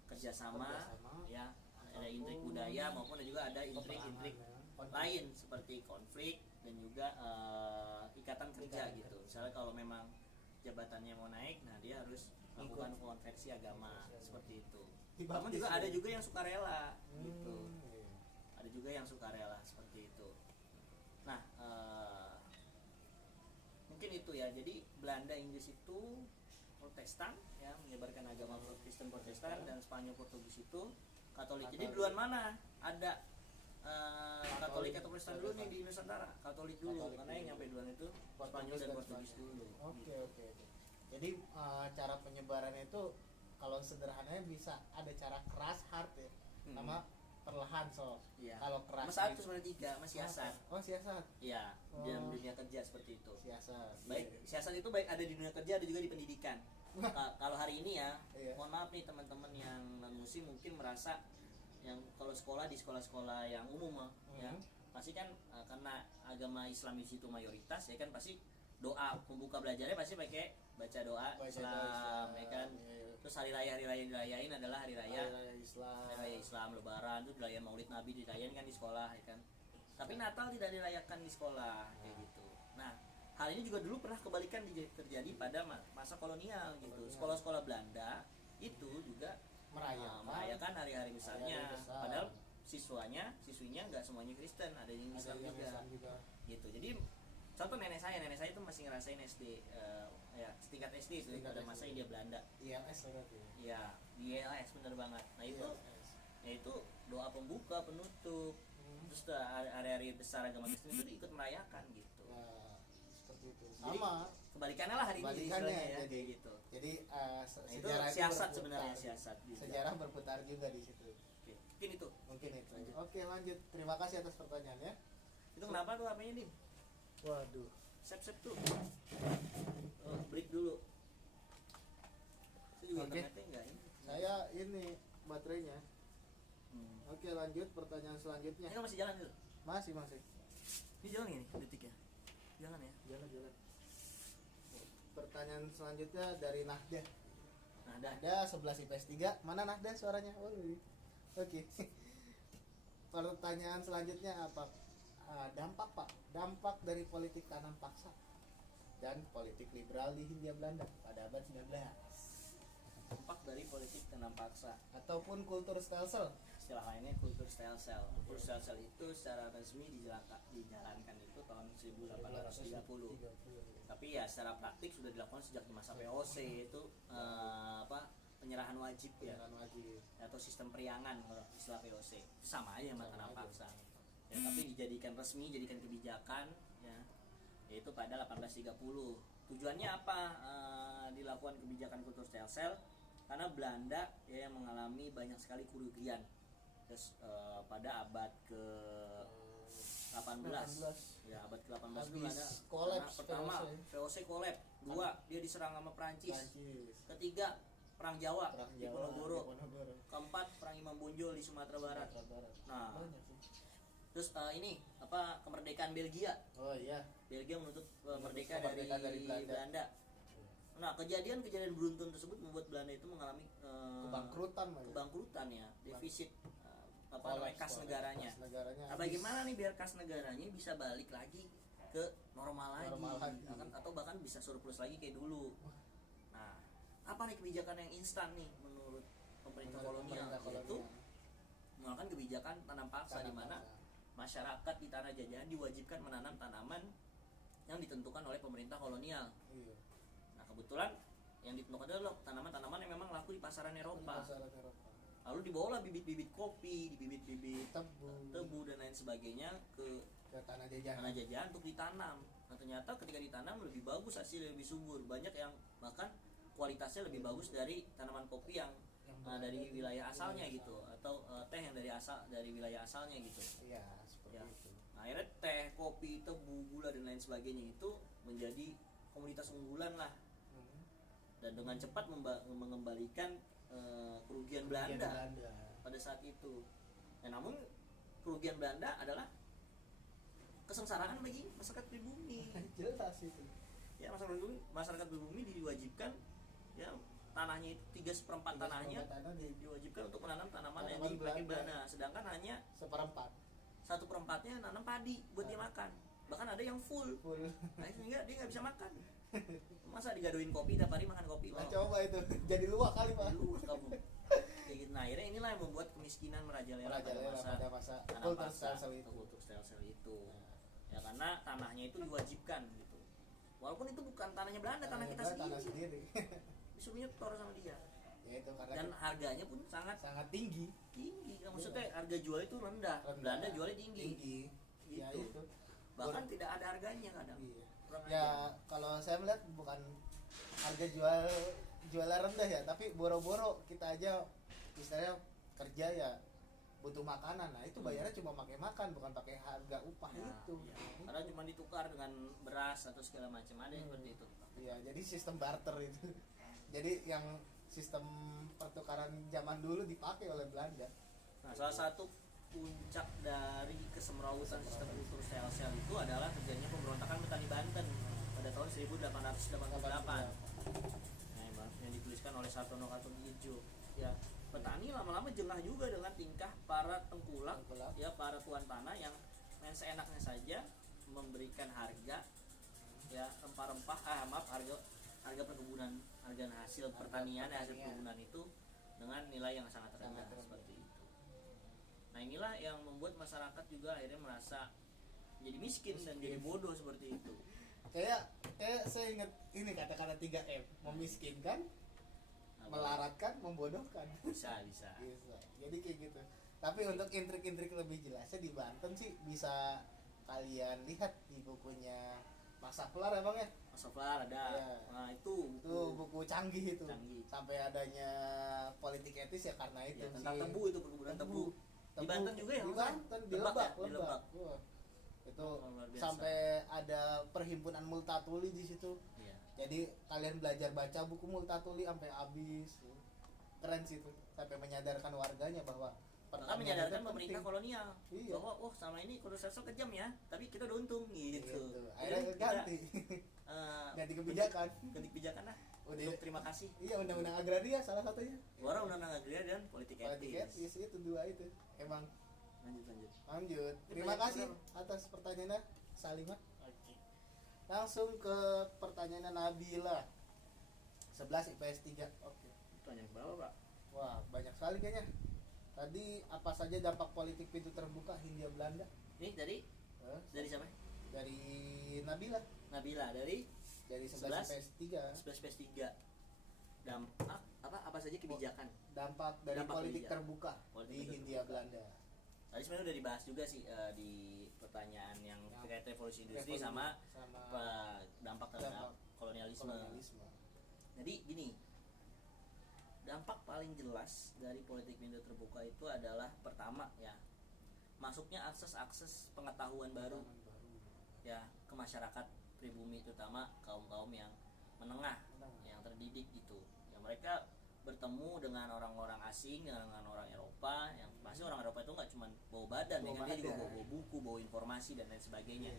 kerjasama, ya ada intrik budaya maupun juga ada intrik-intrik lain seperti konflik dan juga ikatan kerja gitu. Misalnya kalau memang jabatannya mau naik, nah dia harus melakukan konversi agama seperti itu. Namun juga ada juga yang sukarela gitu. Ada juga yang sukarela seperti itu. Nah, mungkin itu ya. Jadi Belanda Inggris itu Protestan ya, menyebarkan agama Kristen Protestan, dan Spanyol Portugis itu Katolik. Jadi duluan mana? Ada Katolik atau Protestan dulu nih di Nusantara? Katolik dulu, karena yang nyampe duluan itu Spanyol dan Portugis dulu. Oke. Jadi cara penyebarannya itu kalau sederhananya bisa ada cara keras hard ya, sama perlahan Iya. Kalau keras Mas satu sebenarnya tiga, Mas siasat. Oh, siasat. Iya, dalam dunia kerja seperti itu. Siasat. Baik, siasat itu baik ada di dunia kerja, ada juga di pendidikan. Kalau hari ini ya, mohon maaf nih teman-teman yang non muslim mungkin merasa yang kalau sekolah di sekolah-sekolah yang umum ya, pasti kan karena agama Islam di situ mayoritas ya kan, pasti doa pembuka belajarnya pasti pakai baca doa Islam ya kan. Terus hari raya dirayain adalah hari raya Islam, Lebaran itu dirayain, Maulid Nabi dirayain kan di sekolah ya kan. Tapi Natal tidak dirayakan di sekolah kayak gitu. Nah, hal ini juga dulu pernah kebalikan terjadi pada masa kolonial gitu. Sekolah-sekolah Belanda itu juga merayakan hari-hari besarnya, padahal siswinya nggak semuanya Kristen, ada yang Islam juga. Gitu. Jadi contoh nenek saya itu masih ngerasain SD ya setingkat SD itu pada masa Hindia Belanda. ILS berarti. Iya, di ILS bener banget. Nah itu doa pembuka, penutup, terus hari-hari besar agama Kristen itu ikut merayakan gitu. Nah, seperti itu. Jadi, sama kebalikannya lah hari ini istilahnya ya, jadi gitu. Jadi Itu siasat sebenarnya, siasat gitu. Sejarah berputar juga di situ. Oke, mungkin itu. Lanjut. Oke, lanjut. Terima kasih atas pertanyaannya. Itu kenapa tuh HP-nya, Din? Waduh. Sep tuh. Break dulu. Saya juga internetnya enggak ini. Saya ini baterainya. Oke, lanjut pertanyaan selanjutnya. Ini masih jalan dulu. Masih. Ini jalan nggak nih detiknya? Jangan ya. Jalan. Pertanyaan selanjutnya dari Nahda. Nahda 11 IPS 3. Mana Nahda suaranya? Oke. Pertanyaan selanjutnya apa? Dampak dari politik tanam paksa dan politik liberal di Hindia Belanda pada abad 19. Dampak dari politik tanam paksa Ataupun kultur stelsel istilah lainnya kultur stelsel. Kultur stelsel itu secara resmi dijalankan itu tahun 1830. Tapi ya secara praktik sudah dilakukan sejak di masa VOC itu penyerahan wajib ya, atau sistem periangan kalau istilah VOC. Sama aja sama tanah paksa. Ya, tapi dijadikan resmi, jadikan kebijakan ya, yaitu pada 1830. Tujuannya apa dilakukan kebijakan kultur stelsel? Karena Belanda ya yang mengalami banyak sekali kerugian. Terus pada abad ke 18 ya, abad ke 18 Belanda pertama VOC kolab, dua dia diserang sama Prancis, ketiga perang Jawa di Ponorogo, keempat perang Imam Bonjol di Sumatera Barat. Nah, terus ini kemerdekaan Belgia. Oh iya. Belgia menuntut merdeka dari Belanda. Nah, kejadian beruntun tersebut membuat Belanda itu mengalami kebangkrutan ya, defisit kas negaranya. Nah, bagaimana nih biar kas negaranya bisa balik lagi ke normal lagi. Atau bahkan bisa surplus lagi kayak dulu. Nah, apa nih kebijakan yang instan nih menurut pemerintah kolonial? Yaitu melakukan kebijakan tanam paksa, di mana masyarakat di tanah jajahan diwajibkan menanam tanaman yang ditentukan oleh pemerintah kolonial. Nah, kebetulan yang ditentukan adalah tanaman-tanaman yang memang laku di pasaran Eropa. Lalu dibawalah bibit-bibit kopi, bibit-bibit tebu dan lain sebagainya ke tanah jajahan untuk ditanam. Nah, ternyata ketika ditanam lebih bagus, hasilnya lebih subur. Banyak yang bahkan kualitasnya lebih bagus dari tanaman kopi yang dari wilayah asalnya gitu, atau teh yang dari wilayah asalnya gitu. Iya, seperti itu. Nah, akhirnya teh, kopi, tebu, gula dan lain sebagainya itu menjadi komoditas unggulan lah. Dan dengan cepat mengembalikan kerugian Belanda pada saat itu. Ya, namun kerugian Belanda adalah kesengsaraan bagi masyarakat pribumi. Jelas itu. Ya, masyarakat pribumi diwajibkan ya tanahnya itu 3/4 tanahnya diwajibkan untuk menanam tanaman yang dipakai Belanda, sedangkan hanya 1/4-nya nanam padi buat dia makan. Bahkan ada yang full. Nah, sehingga dia nggak bisa makan. Masa digadoin kopi tiap hari makan kopi? Nah, coba itu jadi luak kali Pak. Luak kamu. Nah, akhirnya inilah yang membuat kemiskinan merajalela pada masa kultur stelsel itu. Ya, karena tanahnya itu diwajibkan gitu. Walaupun itu bukan tanahnya Belanda, tanah kita sendiri. Disuruhnya tor sama dia. Ya, itu karena dan harganya pun sangat tinggi. Maksudnya harga jual itu rendah. Belanda jualnya tinggi. Gitu. Ya, itu. Bahkan tidak ada harganya kadang. Iya. Ya, kalau saya melihat bukan harga jualan rendah ya, tapi boro-boro kita aja istilahnya kerja ya butuh makanan. Nah, itu bayarnya cuma pakai makan, bukan pakai harga upah itu. Iya. Karena cuma ditukar dengan beras atau segala macam, ada yang seperti itu. Iya, jadi sistem barter itu. Jadi yang sistem pertukaran zaman dulu dipakai oleh Belanda. Nah, salah satu puncak dari kesemrawutan sistem kultur stelsel itu adalah terjadinya pemberontakan petani Banten pada tahun 1888. Nah, yang dituliskan oleh Sartono Kartodijo. Ya, petani lama-lama jengah juga dengan tingkah para tengkulak, ya para tuan tanah yang main seenaknya saja memberikan harga ya rempah-rempah, harga perkebunan, harga hasil pertanian, hasil perkebunan itu dengan nilai yang sangat rendah seperti itu. Nah, inilah yang membuat masyarakat juga akhirnya merasa menjadi miskin dan jadi bodoh seperti itu. Kayak saya ingat ini kata-kata 3M, memiskinkan, melaratkan, membodohkan. Bisa. Jadi kayak gitu. Tapi untuk intrik-intrik lebih jelasnya di Banten sih bisa kalian lihat di bukunya Mas Saflar emang ya? Mas Saflar ada. Ya. Nah, itu buku canggih itu. Sampai adanya politik etis ya karena itu. Ya, tentang tebu itu, perkebunan tebu. Di Banten juga ya? Di Banten, di Lebak. Itu sampai ada perhimpunan Multatuli di situ. Iya. Jadi kalian belajar baca buku Multatuli sampai habis. Keren sih itu. Sampai menyadarkan warganya bahwa menyadarkan pemerintah kolonial bahwa selama ini kultur stelsel kejam ya, tapi kita udah untung gitu. Akhirnya ganti kebijakan. Ganti kebijakan lah. Untuk terima kasih. Iya, undang-undang agraria salah satunya. Undang-undang agraria dan politik etis. Itu dua itu. Emang lanjut. Terima Lanjut, kasih atas pertanyaannya Salimah. Oke. Langsung ke pertanyaannya Nabila. 11 IPS 3. Oke. Pertanyaan berapa, Pak? Wah, banyak sekali kayaknya. Tadi apa saja dampak politik pintu terbuka Hindia Belanda? Ini dari siapa? Dari Nabila. Nabila dari 11 PS3. 11 PS3. Dampak apa saja kebijakan? Dampak dari Dampak politik kebijakan. terbuka Politik di terbuka. Hindia Belanda. Tadi sebenarnya udah dibahas juga sih di pertanyaan yang terkait revolusi industri sama dampak terhadap kolonialisme. Jadi gini, dampak paling jelas dari politik pintu terbuka itu adalah pertama ya, masuknya akses pengetahuan baru ya ke masyarakat pribumi, terutama kaum yang menengah, yang terdidik gitu. Ya mereka bertemu dengan orang-orang asing, dengan orang Eropa, yang pasti orang Eropa itu nggak cuma bawa badan, ya kan, dia juga bawa buku, bawa informasi dan lain sebagainya,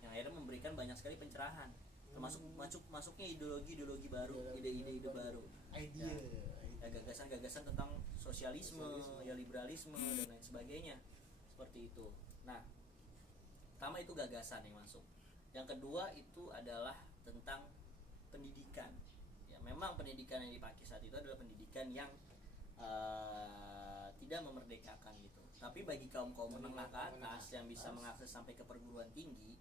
yang akhirnya memberikan banyak sekali pencerahan, termasuk masuknya ideologi baru, ide-ide baru, ya gagasan-gagasan tentang sosialisme, ya liberalisme dan lain sebagainya, seperti itu. Nah, pertama itu gagasan yang masuk. Yang kedua itu adalah tentang pendidikan. Memang pendidikan yang dipakai saat itu adalah pendidikan yang tidak memerdekakan gitu. Tapi bagi kaum menengah ke atas yang bisa mengakses sampai ke perguruan tinggi,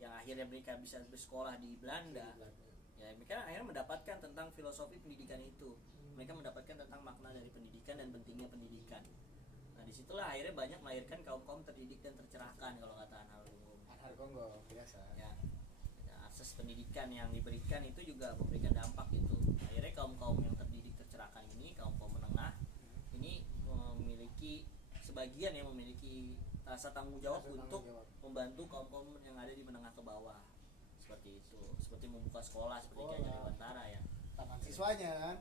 yang akhirnya mereka bisa bersekolah di Belanda, ya mereka akhirnya mendapatkan tentang filosofi pendidikan itu. Mereka mendapatkan tentang makna dari pendidikan dan pentingnya pendidikan. Nah, disitulah akhirnya banyak melahirkan kaum terdidik dan tercerahkan kalau kata Anhar Congo biasa. Ya. Akses pendidikan yang diberikan itu juga memberikan dampak gitu. Akhirnya kaum yang terdidik tercerahkan ini, kaum menengah ini memiliki sebagian yang memiliki rasa tanggung jawab untuk membantu kaum yang ada di menengah ke bawah, seperti itu, seperti membuka sekolah seperti kayak di Bantara ya, taman siswanya kan.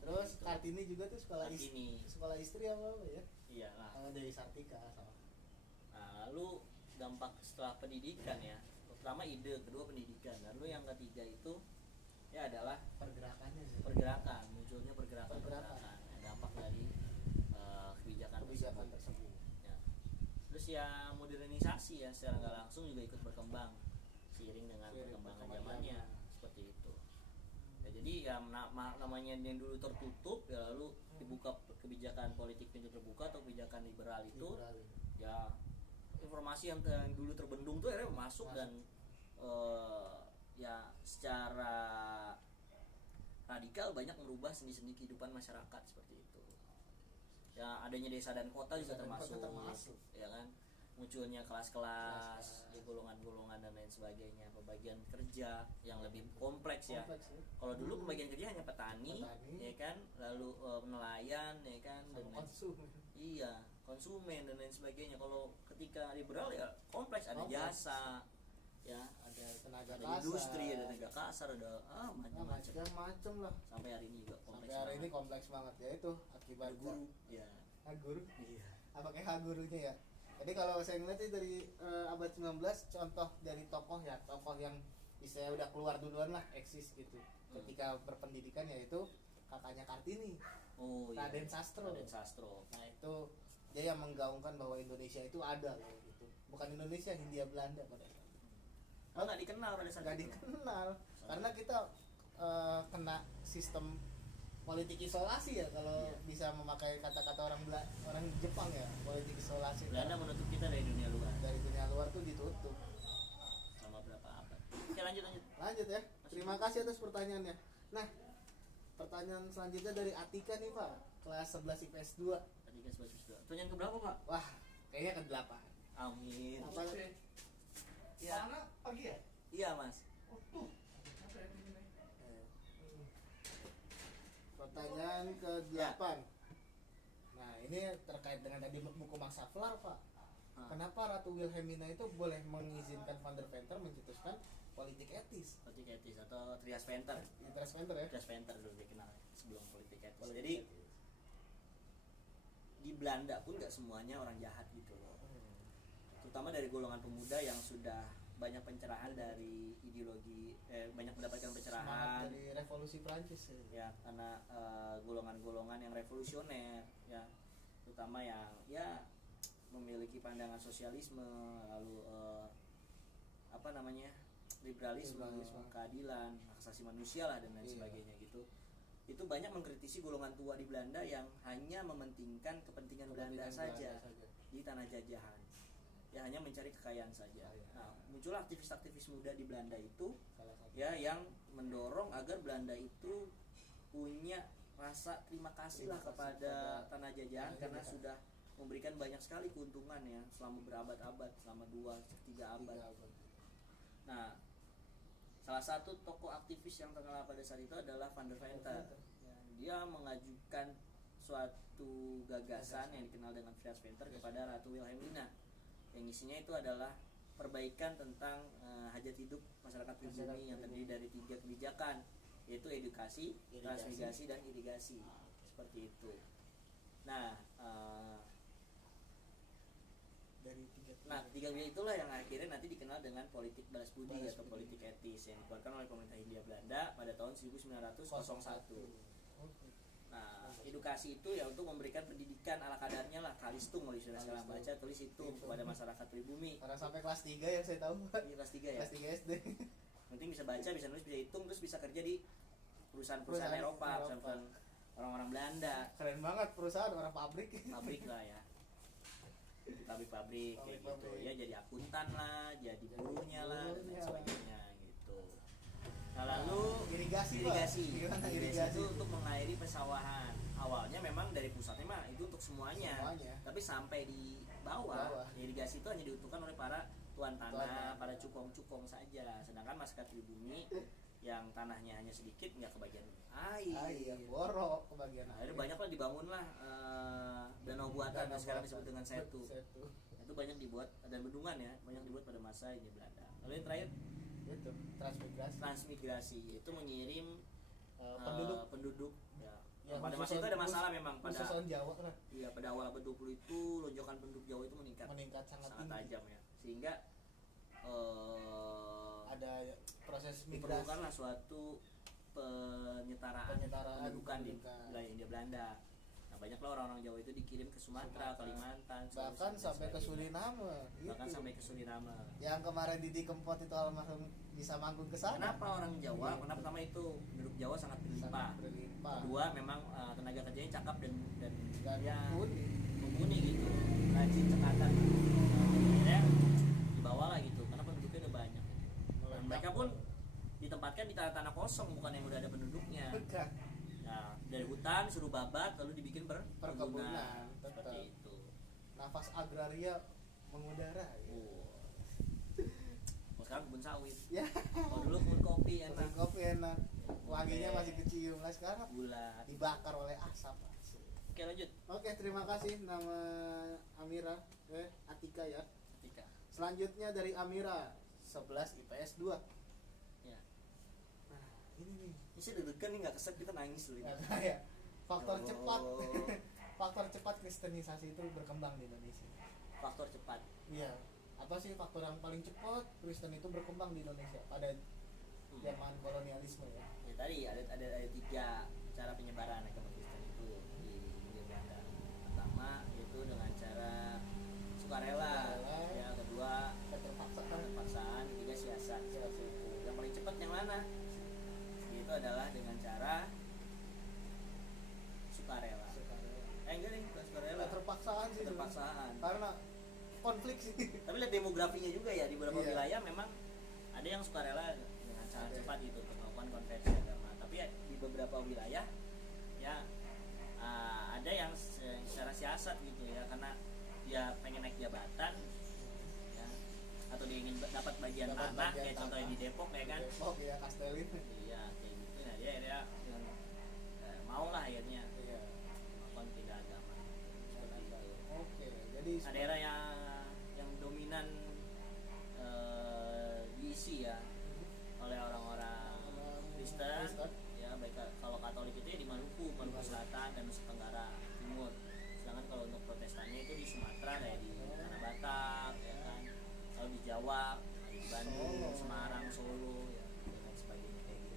Terus gitu. Kartini juga tuh sekolah istri apa ya? Iya lah. Sama dari Sartika sama. Nah, lalu dampak setelah pendidikan ya, pertama ide, kedua pendidikan, lalu yang ketiga itu ya adalah pergerakan, munculnya pergerakan. Dampak dari kebijakan tersebut. Ya. Terus ya modernisasi ya secara nggak langsung juga ikut berkembang seiring dengan perkembangan zamannya, seperti itu. Ya, jadi ya namanya yang dulu tertutup ya lalu dibuka kebijakan politik pintu terbuka atau kebijakan liberal itu. Ya informasi yang dulu terbendung tuh akhirnya masuk. Dan ya secara radikal banyak merubah sendi-sendi kehidupan masyarakat seperti itu. Ya adanya desa dan kota juga termasuk, ya kan, munculnya kelas-kelas, ya, golongan-golongan dan lain sebagainya, pembagian kerja yang lebih kompleks ya. Kalau dulu pembagian kerja hanya petani, ya kan, lalu nelayan, ya kan, dan konsumen dan lain sebagainya. Kalau ketika liberal ya kompleks, ada jasa, ya ada tenaga industri, ada tenaga kasar, ada macam-macam lah. Sampai hari ini juga kompleks. Sampai hari ini kompleks banget ya, itu akibat guru. Ya. Guru. Iya. Apa kayak gurunya ya? Jadi kalau saya ngeliat sih dari abad 19, contoh dari tokoh yang bisa udah keluar duluan lah, eksis gitu. Ketika berpendidikan yaitu kakaknya Kartini. Raden Sastro. Nah, itu dia yang menggaungkan bahwa Indonesia itu ada loh gitu. Bukan Indonesia, Hindia Belanda pada saat itu. Nggak dikenal pada saat itu. Karena kita kena sistem politik isolasi ya, kalau bisa memakai kata-kata orang Jepang ya, politik isolasi. Belanda menutup kita dari dunia luar. Dari dunia luar tuh ditutup. Selama berapa abad? Oke, lanjut. Lanjut ya. Terima kasih atas pertanyaannya. Nah, pertanyaan selanjutnya dari Atika nih Pak, kelas 11 IPS 2. Atika 11 IPS 2. Pertanyaan keberapa Pak? Wah, kayaknya ke-8. Amin. Apa? Ya. Pagi ya? Iya Mas. Pertanyaan ke-8. Nah, ini terkait dengan tadi buku Max Havelaar, Pak. Kenapa Ratu Wilhelmina itu boleh mengizinkan Van der Venter mencetuskan politik etis? Politik etis atau Trias Venter. Trias Venter ya? Trias Venter dulu dikenal sebelum politik etis. Jadi di Belanda pun nggak semuanya orang jahat gitu loh. Terutama dari golongan pemuda yang sudah banyak pencerahan dari ideologi, banyak mendapatkan pencerahan dari revolusi Prancis ya, karena golongan-golongan yang revolusioner ya, terutama yang ya memiliki pandangan sosialisme, lalu liberalisme, keadilan, hak asasi manusia lah dan lain sebagainya gitu. itu banyak mengkritisi golongan tua di Belanda yang hanya mementingkan kepentingan Belanda saja di tanah jajahan, ya hanya mencari kekayaan saja. Nah, muncul aktivis-aktivis muda di Belanda itu ya yang mendorong agar Belanda itu punya rasa terima kasih lah kepada tanah jajahan karena sudah memberikan banyak sekali keuntungan ya selama berabad-abad, selama 2-3 abad. Nah, salah satu tokoh aktivis yang terkenal pada saat itu adalah Van der Venter. Dia mengajukan suatu gagasan yang dikenal dengan Vrijheidsventer kepada Ratu Wilhelmina, yang isinya itu adalah perbaikan tentang hajat hidup masyarakat pribumi yang terdiri dari 3 kebijakan, yaitu edukasi, transmigrasi, dan irigasi, seperti itu. Nah, tiga kebijakan itulah yang akhirnya nanti dikenal dengan politik balas budi atau politik etis yang dikeluarkan oleh pemerintah Hindia Belanda pada tahun 1901. Nah, edukasi itu ya untuk memberikan pendidikan ala kadarnya lah, kalistung kalau istilah sekarang, baca tulis hitung kepada masyarakat pribumi. Karena sampai kelas 3 yang saya tahu. Iya, kelas 3 ya. Kelas 3 SD. Penting bisa baca, bisa nulis, bisa hitung, terus bisa kerja di perusahaan Eropa, perusahaan orang-orang Belanda. Keren banget, perusahaan orang pabrik lah ya, di pabrik-pabrik kayak gitu ya, jadi akuntan lah, jadi buruhnya lah, dan lain sebagainya gitu. Nah, lalu irigasi itu untuk mengairi pesawahan. Awalnya memang dari pusatnya mah itu untuk semuanya. Tapi sampai di bawah, irigasi itu hanya diuntukkan oleh para tuan tanah, para cukong-cukong saja. Sedangkan masyarakat pribumi yang tanahnya hanya sedikit nggak kebagian air, borok kebagian air. Akhirnya banyak lah dibangun lah danau buatan yang sekarang disebut dengan setu. Itu banyak dibuat, dan bendungan ya, banyak dibuat pada masa ini Belanda. Lalu yang terakhir itu transmigrasi itu mengirim penduduk ya. Pada masa itu ada masalah memang pada Jawa kan. Iya, pada awal abad 20 itu lonjakan penduduk Jawa itu meningkat sangat tajam ya, sehingga ada proses migrasi, diperlukanlah suatu penyetaraan pendudukan di wilayah Hindia Belanda. Nah, banyaklah orang-orang Jawa itu dikirim ke Sumatera, Kalimantan, bahkan sampai ke Suriname. Sampai ke Suriname. Yang kemarin Didi Kempot itu almarhum bisa manggung ke sana. Kenapa orang Jawa? Kenapa pertama itu penduduk Jawa sangat berlimpah. Kedua, memang tenaga kerjanya cakep dan ya mumpuni gitu, rajin, cekatan. Akhirnya dibawa lah gitu, karena penduduknya udah banyak. Dan mereka pun ditempatkan di tanah-tanah kosong, bukan yang udah ada penduduknya. Nah, dari hutan suruh babat lalu dibikin perkebunan seperti itu. Nafas agraria mengudara ya. Sekarang kebun sawit ya. Dulu kebun kopi enak, wanginya masih kecium. Nah, sekarang bulat dibakar oleh asap. Oke, lanjut. Oke, terima kasih. Nama Amira Atika ya. Atika. Selanjutnya dari Amira 11 IPS 2 ya. Nah, ini nih sih deg-degan nih, nggak kesek, kita nangis dulu ya. Faktor cepat faktor cepat kristenisasi itu berkembang di Indonesia. Faktor cepat, iya. Apa sih faktor yang paling cepat Kristen itu berkembang di Indonesia pada zaman kolonialisme ya? Ya tadi ada 3 cara penyebaran agama Kristen itu di Hindia Belanda. Pertama yaitu dengan cara sukarela. Ya, kedua keterpaksaan, ketiga siasat. Yang paling cepat yang mana? Itu adalah dengan cara sukarela. Enggak nih, bukan sukarela. Keterpaksaan. Karena konflik sih. Tapi lihat demografinya juga ya, di beberapa wilayah memang ada yang sukarela dengan sangat cepat gitu untuk melakukan konversi agama. Tapi ya, di beberapa wilayah ya ada yang secara siasat gitu ya, karena dia pengen naik jabatan ya, atau dia ingin dapat bagian tanah kayak contohnya di Depok ya kan. Depok ya, Kastelin. Iya, kayak gitu. Nah, dia akhirnya mau lah akhirnya melakukan pindah agama. Oke, jadi daerah yang dominan diisi ya oleh orang-orang Kristen ya, baik kalau Katolik itu ya di Maluku Selatan dan Nusa Tenggara Timur. Sedangkan kalau untuk Protestannya itu di Sumatera kayak di Tanah Batak ya kan. Kalau di Jawa di Bandung, Semarang, Solo ya, dan sebagainya kayak gitu.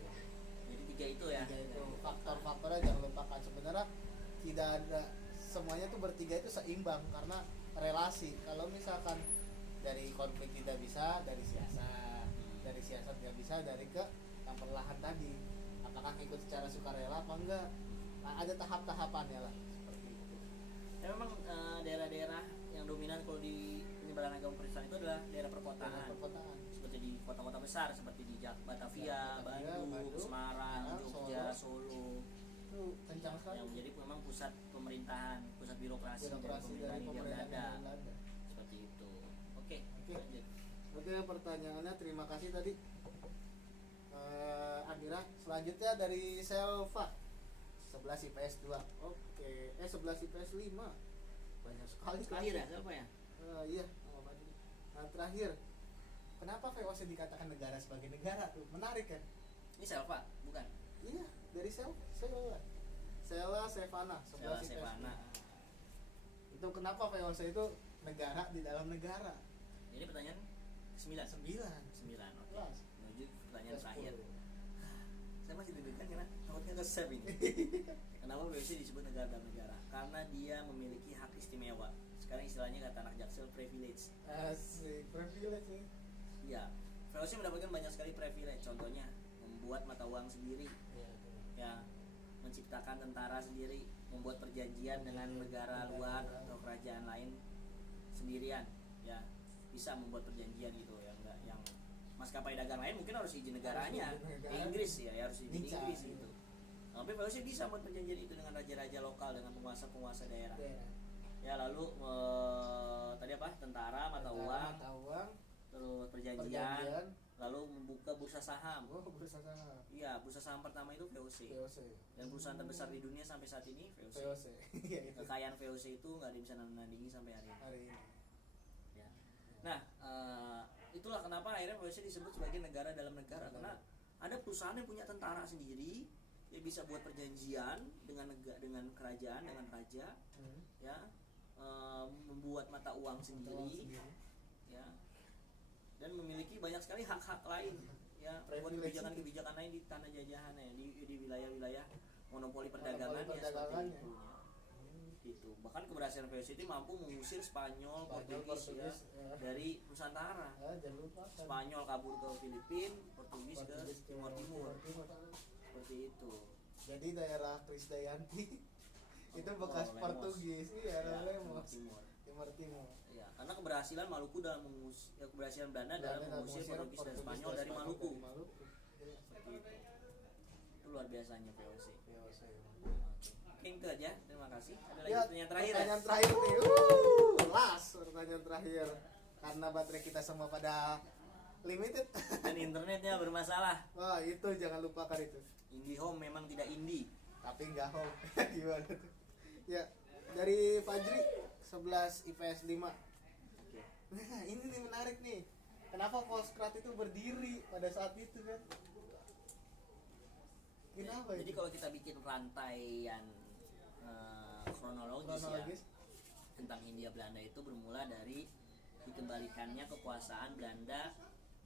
Jadi 3 itu ya. Faktor-faktornya jangan lupakan, sebenarnya tidak ada, semuanya tuh bertiga itu seimbang karena relasi. Kalau misalkan dari konflik tidak bisa, dari siasat tidak bisa, dari yang perlahan tadi apakah ikut secara sukarela apa enggak. Nah, ada tahap-tahapannya lah seperti itu. Ya memang daerah-daerah yang dominan kalau di penyebaran agama Kristen itu adalah daerah perkotaan. Perkotaan. Seperti di kota-kota besar seperti di Batavia, Bandung, Semarang, Jogja, Solo. Itu kencang sekali. Yang menjadi memang pusat pemerintahan, pusat birokrasi dari pemerintahan Hindia Belanda. Seperti itu. Oke. Lanjut. Oke, pertanyaannya terima kasih tadi. Amira, selanjutnya dari Selva 11 IPS 2. Oke, 11 IPS 5. Banyak sekali. Terakhir ya, siapa ya? Iya, nah, terakhir. Kenapa VOC dikatakan negara sebagai negara tuh? Menarik kan? Ini Selva, bukan? Iya, dari Sela Sevana 11 IPS 2. Itu kenapa VOC itu negara di dalam negara? Ini pertanyaan 9. 9. Oke. Menuju pertanyaan terakhir. Saya masih deg-degan karena takutnya ke-save ini. Kenapa VOC disebut negara dalam negara? Karena dia memiliki hak istimewa. Sekarang istilahnya kata anak Jaksel privilege. Asik, privilege ya. Iya. VOC mendapatkan banyak sekali privilege. Contohnya membuat mata uang sendiri. Ya, menciptakan tentara sendiri, membuat perjanjian dengan negara luar atau kerajaan lain sendirian. Ya, bisa membuat perjanjian gitu ya, enggak yang maskapai dagang lain mungkin harus izin negaranya, Inggris ya, harus izin Inggris gitu. Tapi VOC bisa membuat perjanjian itu dengan raja-raja lokal, dengan penguasa-penguasa daerah. Ya, lalu tadi apa? Tentara, mata uang, terus perjanjian, lalu membuka bursa saham. Bursa saham. Iya, bursa saham pertama itu VOC. Dan perusahaan terbesar di dunia sampai saat ini VOC. Kekayaan VOC itu nggak ada yang bisa menandingi sampai hari ini. Ya. Nah, itulah kenapa akhirnya VOC disebut sebagai negara dalam negara, karena ada perusahaan yang punya tentara sendiri, dia bisa buat perjanjian dengan kerajaan, dengan raja, ya, membuat mata uang sendiri, ya, dan memiliki banyak sekali hak-hak lain, ya, buat kebijakan-kebijakan lain di tanah jajahannya, di wilayah-wilayah monopoli perdagangan ya, seperti itu. Gitu. Bahkan keberhasilan VOC itu mampu mengusir Spanyol, Portugis ya, dari Nusantara. Spanyol kabur ke Filipina, Portugis ke Timur. Seperti itu. Jadi daerah Krisdayanti itu bekas Portugis ya, Timur. Ya, karena keberhasilan Maluku dalam keberhasilan Belanda dalam mengusir Portugis dan Spanyol dari Maluku. Seperti itu. Itu luar biasanya VOC. Oke, itu aja. Terima kasih. Ada lagi pertanyaan terakhir. Pertanyaan terakhir nih. Pertanyaan terakhir. Karena baterai kita semua pada limited dan internetnya bermasalah. Wah, itu jangan lupakan itu. IndiHome memang tidak indie, tapi enggak home. Gimana tuh? Ya, dari Fajri 11 IPS 5. Oke. Nah, ini nih menarik nih. Kenapa Volkskrad itu berdiri pada saat itu kan? Kenapa? Jadi kalau kita bikin rantaian kronologis ya tentang Hindia Belanda itu bermula dari dikembalikannya kekuasaan Belanda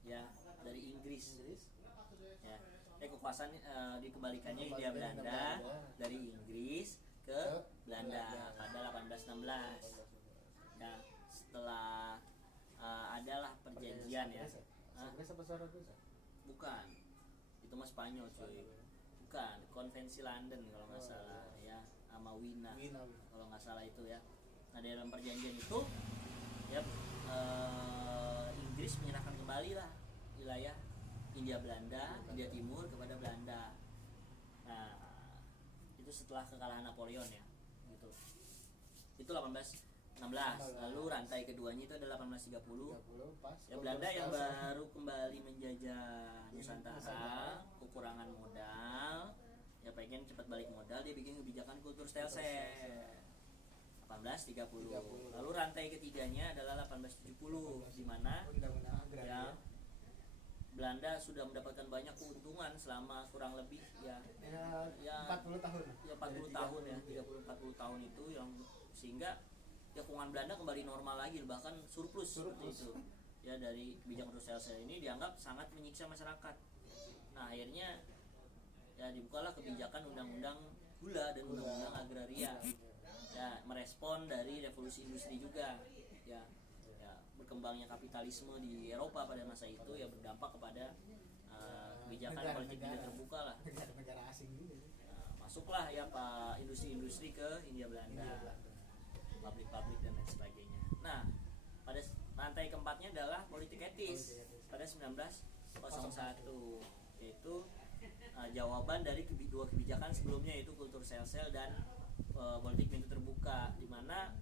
ya dari Inggris ya, kekuasaan dikembalikannya Hindia Belanda dari Inggris ke Belanda pada 1816 ya, setelah adalah perjanjian ya. Bukan, itu mah Spanyol cuy, bukan, konvensi London kalau nggak salah ya, sama Wina kalau nggak salah itu ya. Nah, dalam perjanjian itu ya, Inggris menyerahkan kembali lah wilayah Hindia Timur kepada Belanda. Nah, itu setelah kekalahan Napoleon ya, gitu. Itu 1816. Lalu rantai keduanya itu adalah 1830. Ya, Belanda yang baru kembali menjajah Nusantara, kekurangan modal, ya pengen cepat balik modal, dia bikin kebijakan kultur stelsel 1830. Lalu rantai ketiganya adalah 1870, di mana ya Belanda sudah mendapatkan banyak keuntungan selama kurang lebih ya 40 tahun. Ya 40 tahun ya, 30-40 tahun itu yang sehingga ya keuangan Belanda kembali normal lagi, bahkan surplus. Seperti itu. Ya, dari kebijakan kultur stelsel ini dianggap sangat menyiksa masyarakat. Nah, akhirnya ya dibukalah kebijakan undang-undang gula dan undang-undang agraria, ya merespon dari revolusi industri juga ya, berkembangnya kapitalisme di Eropa pada masa itu ya berdampak kepada kebijakan politik media terbuka lah. Negara asing juga. Masuklah ya Pak industri-industri ke Hindia Belanda, pabrik-pabrik dan lain sebagainya. Nah, pada rantai keempatnya adalah politik etis pada 1901, yaitu jawaban dari dua kebijakan sebelumnya, yaitu kultur sel-sel dan politik pintu terbuka, di mana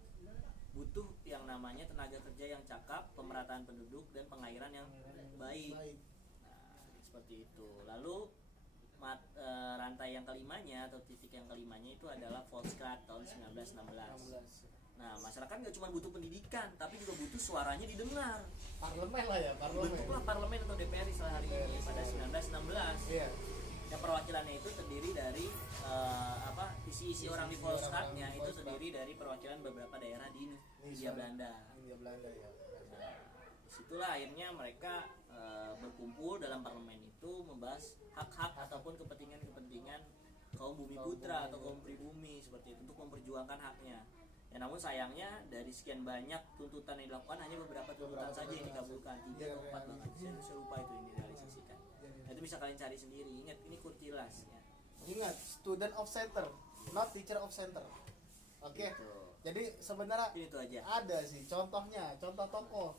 butuh yang namanya tenaga kerja yang cakap, pemerataan penduduk dan pengairan yang baik. Nah, seperti itu. Lalu rantai yang kelimanya atau titik yang kelimanya itu adalah Volkskrant tahun 1916. Nah, masyarakat nggak cuma butuh pendidikan, tapi juga butuh suaranya didengar. Parlemen lah ya, parlemen. Bentuklah parlemen atau DPR istilah hari ini pada 1916. Iya. Yang perwakilannya itu terdiri dari isi orang di Volkskrantnya itu terdiri dari perwakilan beberapa daerah di Hindia Belanda. Hindia Belanda ya. Nah, disitulah akhirnya mereka berkumpul dalam parlemen itu membahas hak-hak ataupun kepentingan-kepentingan kaum bumi putra atau kaum pribumi seperti itu untuk memperjuangkan haknya. Ya, namun sayangnya dari sekian banyak tuntutan yang dilakukan hanya beberapa tuntutan saja yang dikabulkan, 3 atau 4 bahkan. Saya lupa itu yang direalisasikan. Nah, itu bisa kalian cari sendiri. Ingat, ini Kurtilas ya. Ingat, student of center, not teacher of center. Oke. Gitu. Jadi sebenarnya Itu aja. ada sih contohnya, contoh tokoh.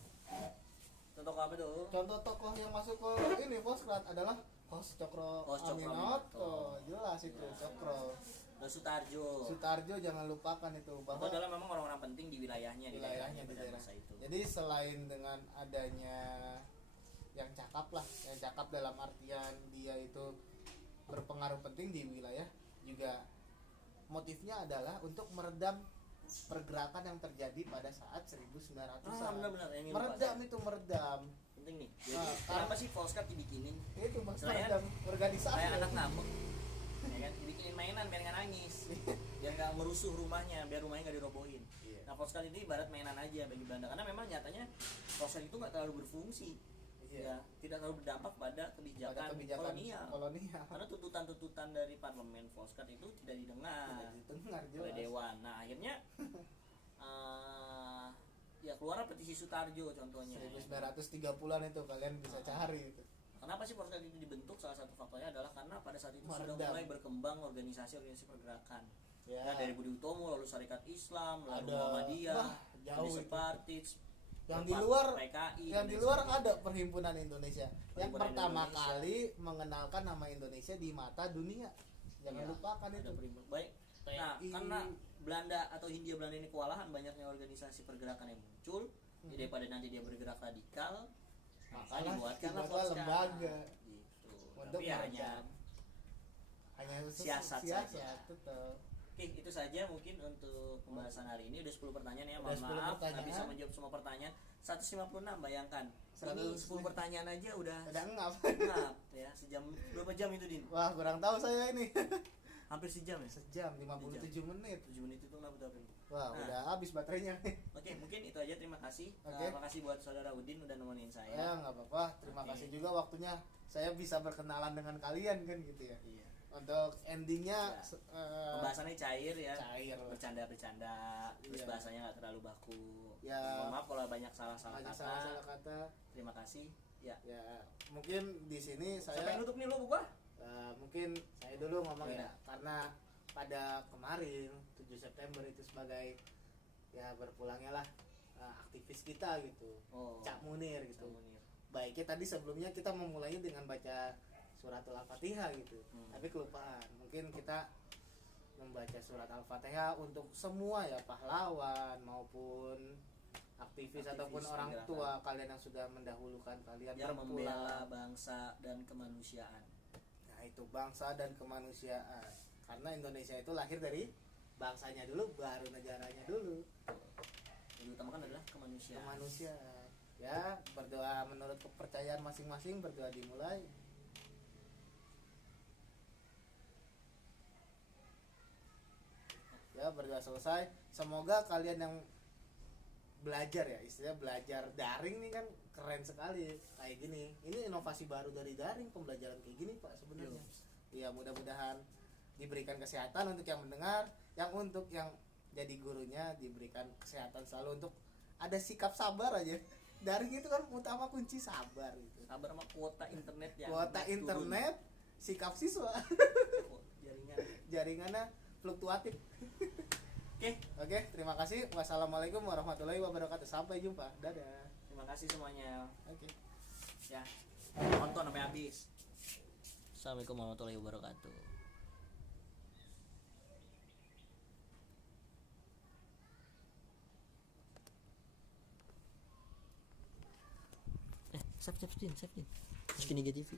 Contoh apa tuh? Contoh tokoh yang masuk ke ini Volkskrant adalah Hos Cokro Hos Cokro Aminoto. Jelas itu Cokro. Dan Sutarjo. Sutarjo jangan lupakan itu Itu bahwa adalah memang orang-orang penting di wilayahnya di wilayahnya di pada daerah. masa itu. Jadi selain dengan adanya yang cakap lah, yang cakap dalam artian dia itu berpengaruh penting di wilayah, juga motifnya adalah untuk meredam pergerakan yang terjadi pada saat 1900-an. Benar-benar ini Meredam itu meredam. penting nih. Jadi kenapa sih Volkskrant dibikinin? Itu Mas, Selain meredam organisasi. kayak anak ngamuk, ya kan, dibikinin mainan biar nggak nangis, biar nggak merusuh rumahnya, biar rumahnya nggak dirobohin. Iya. Nah, Volkskrant ini ibarat mainan aja bagi Belanda, karena memang nyatanya Volkskrant itu nggak terlalu berfungsi. Iya. Ya, tidak terlalu berdampak pada kebijakan kolonial. Karena tuntutan-tuntutan dari parlemen Volkskrant itu tidak didengar Dengar oleh jelas. dewan. Nah, akhirnya ya keluar petisi Sutarjo contohnya. 1930-an itu kalian bisa cari itu. Kenapa sih Volkskrant itu dibentuk? Salah satu faktornya adalah karena pada saat itu sudah Meredam. mulai berkembang organisasi-organisasi pergerakan. Ya. Ya, dari Budi Utomo, lalu Syarikat Islam, lalu Ada. Muhammadiyah, Wah, jauh itu. Separtis, Yang di luar PKI, yang dan di lain luar sebagainya. ada Perhimpunan Indonesia yang Perhimpunan pertama Indonesia. kali mengenalkan nama Indonesia di mata dunia. Jangan Ya, lupakan ada itu. baik. Nah, PI. karena Belanda atau Hindia Belanda ini kewalahan banyaknya organisasi pergerakan yang muncul, jadi daripada nanti dia bergerak radikal, maka dibuatkanlah dibuatlah lembaga gitu. untuk Tapi ya hanya siasat saja. betul. Oke, itu saja mungkin untuk pembahasan hari ini. Udah 10 pertanyaan ya, Udah mohon 10 maaf nggak pertanyaan. bisa menjawab semua pertanyaan. 156, bayangkan. Ini 100. 10 pertanyaan aja udah Ada ngap. ngap ya, sejam. Berapa jam itu, Din? Wah, kurang tahu saya ini. Hampir sejam ya? Sejam 57 menit. 7 menit itu kenapa tuh? Wah, Nah. udah habis baterainya. Oke, mungkin itu aja. Terima kasih. Oke. Terima kasih buat saudara Udin udah nemenin saya. Ya, nggak apa-apa. Terima Oke. kasih juga waktunya saya bisa berkenalan dengan kalian kan gitu ya. Iya. Untuk endingnya Ya. Pembahasannya cair ya. cair. Bercanda-bercanda, terus Iya. bahasanya nggak terlalu baku. Ya. Mohon maaf kalau banyak salah-salah Banyak kata. salah-salah kata. Terima kasih. Ya. Ya, mungkin di sini Siapa saya yang nutup nih, lu gua? mungkin saya dulu ngomong Iya. ya, karena pada kemarin 7 September itu sebagai ya berpulangnya lah aktivis kita gitu, Oh. Cak Munir gitu. Cak Munir. Baiknya tadi sebelumnya kita memulainya dengan baca suratul Al-Fatihah gitu, tapi kelupaan. Mungkin kita membaca surat Al-Fatihah untuk semua ya, pahlawan maupun aktivis ataupun orang pergerakan. tua kalian yang sudah mendahulukan kalian Yang membela berpulang. bangsa dan kemanusiaan. Nah, itu bangsa dan kemanusiaan. Karena Indonesia itu lahir dari bangsanya dulu, baru negaranya dulu. Yang diutamakan adalah kemanusiaan. Kemanusiaan. Ya, berdoa menurut kepercayaan masing-masing, berdoa dimulai. Ya, berdoa selesai. Semoga kalian yang belajar ya, istilahnya belajar daring nih kan keren sekali kayak gini. Ini inovasi baru dari daring, pembelajaran kayak gini Pak sebenarnya. Ya, mudah-mudahan diberikan kesehatan untuk yang mendengar, yang untuk yang jadi gurunya diberikan kesehatan selalu, untuk ada sikap sabar aja daring itu kan utama kunci sabar gitu. Sabar sama kuota internet ya. Kuota internet, sikap siswa. Jaringannya fluktuatif. Oke, terima kasih. Wassalamualaikum warahmatullahi wabarakatuh. Sampai jumpa. Dadah. Terima kasih semuanya. Oke. Ya. Nonton sampai habis. Assalamualaikum warahmatullahi wabarakatuh. Save Din. Masukin IG TV.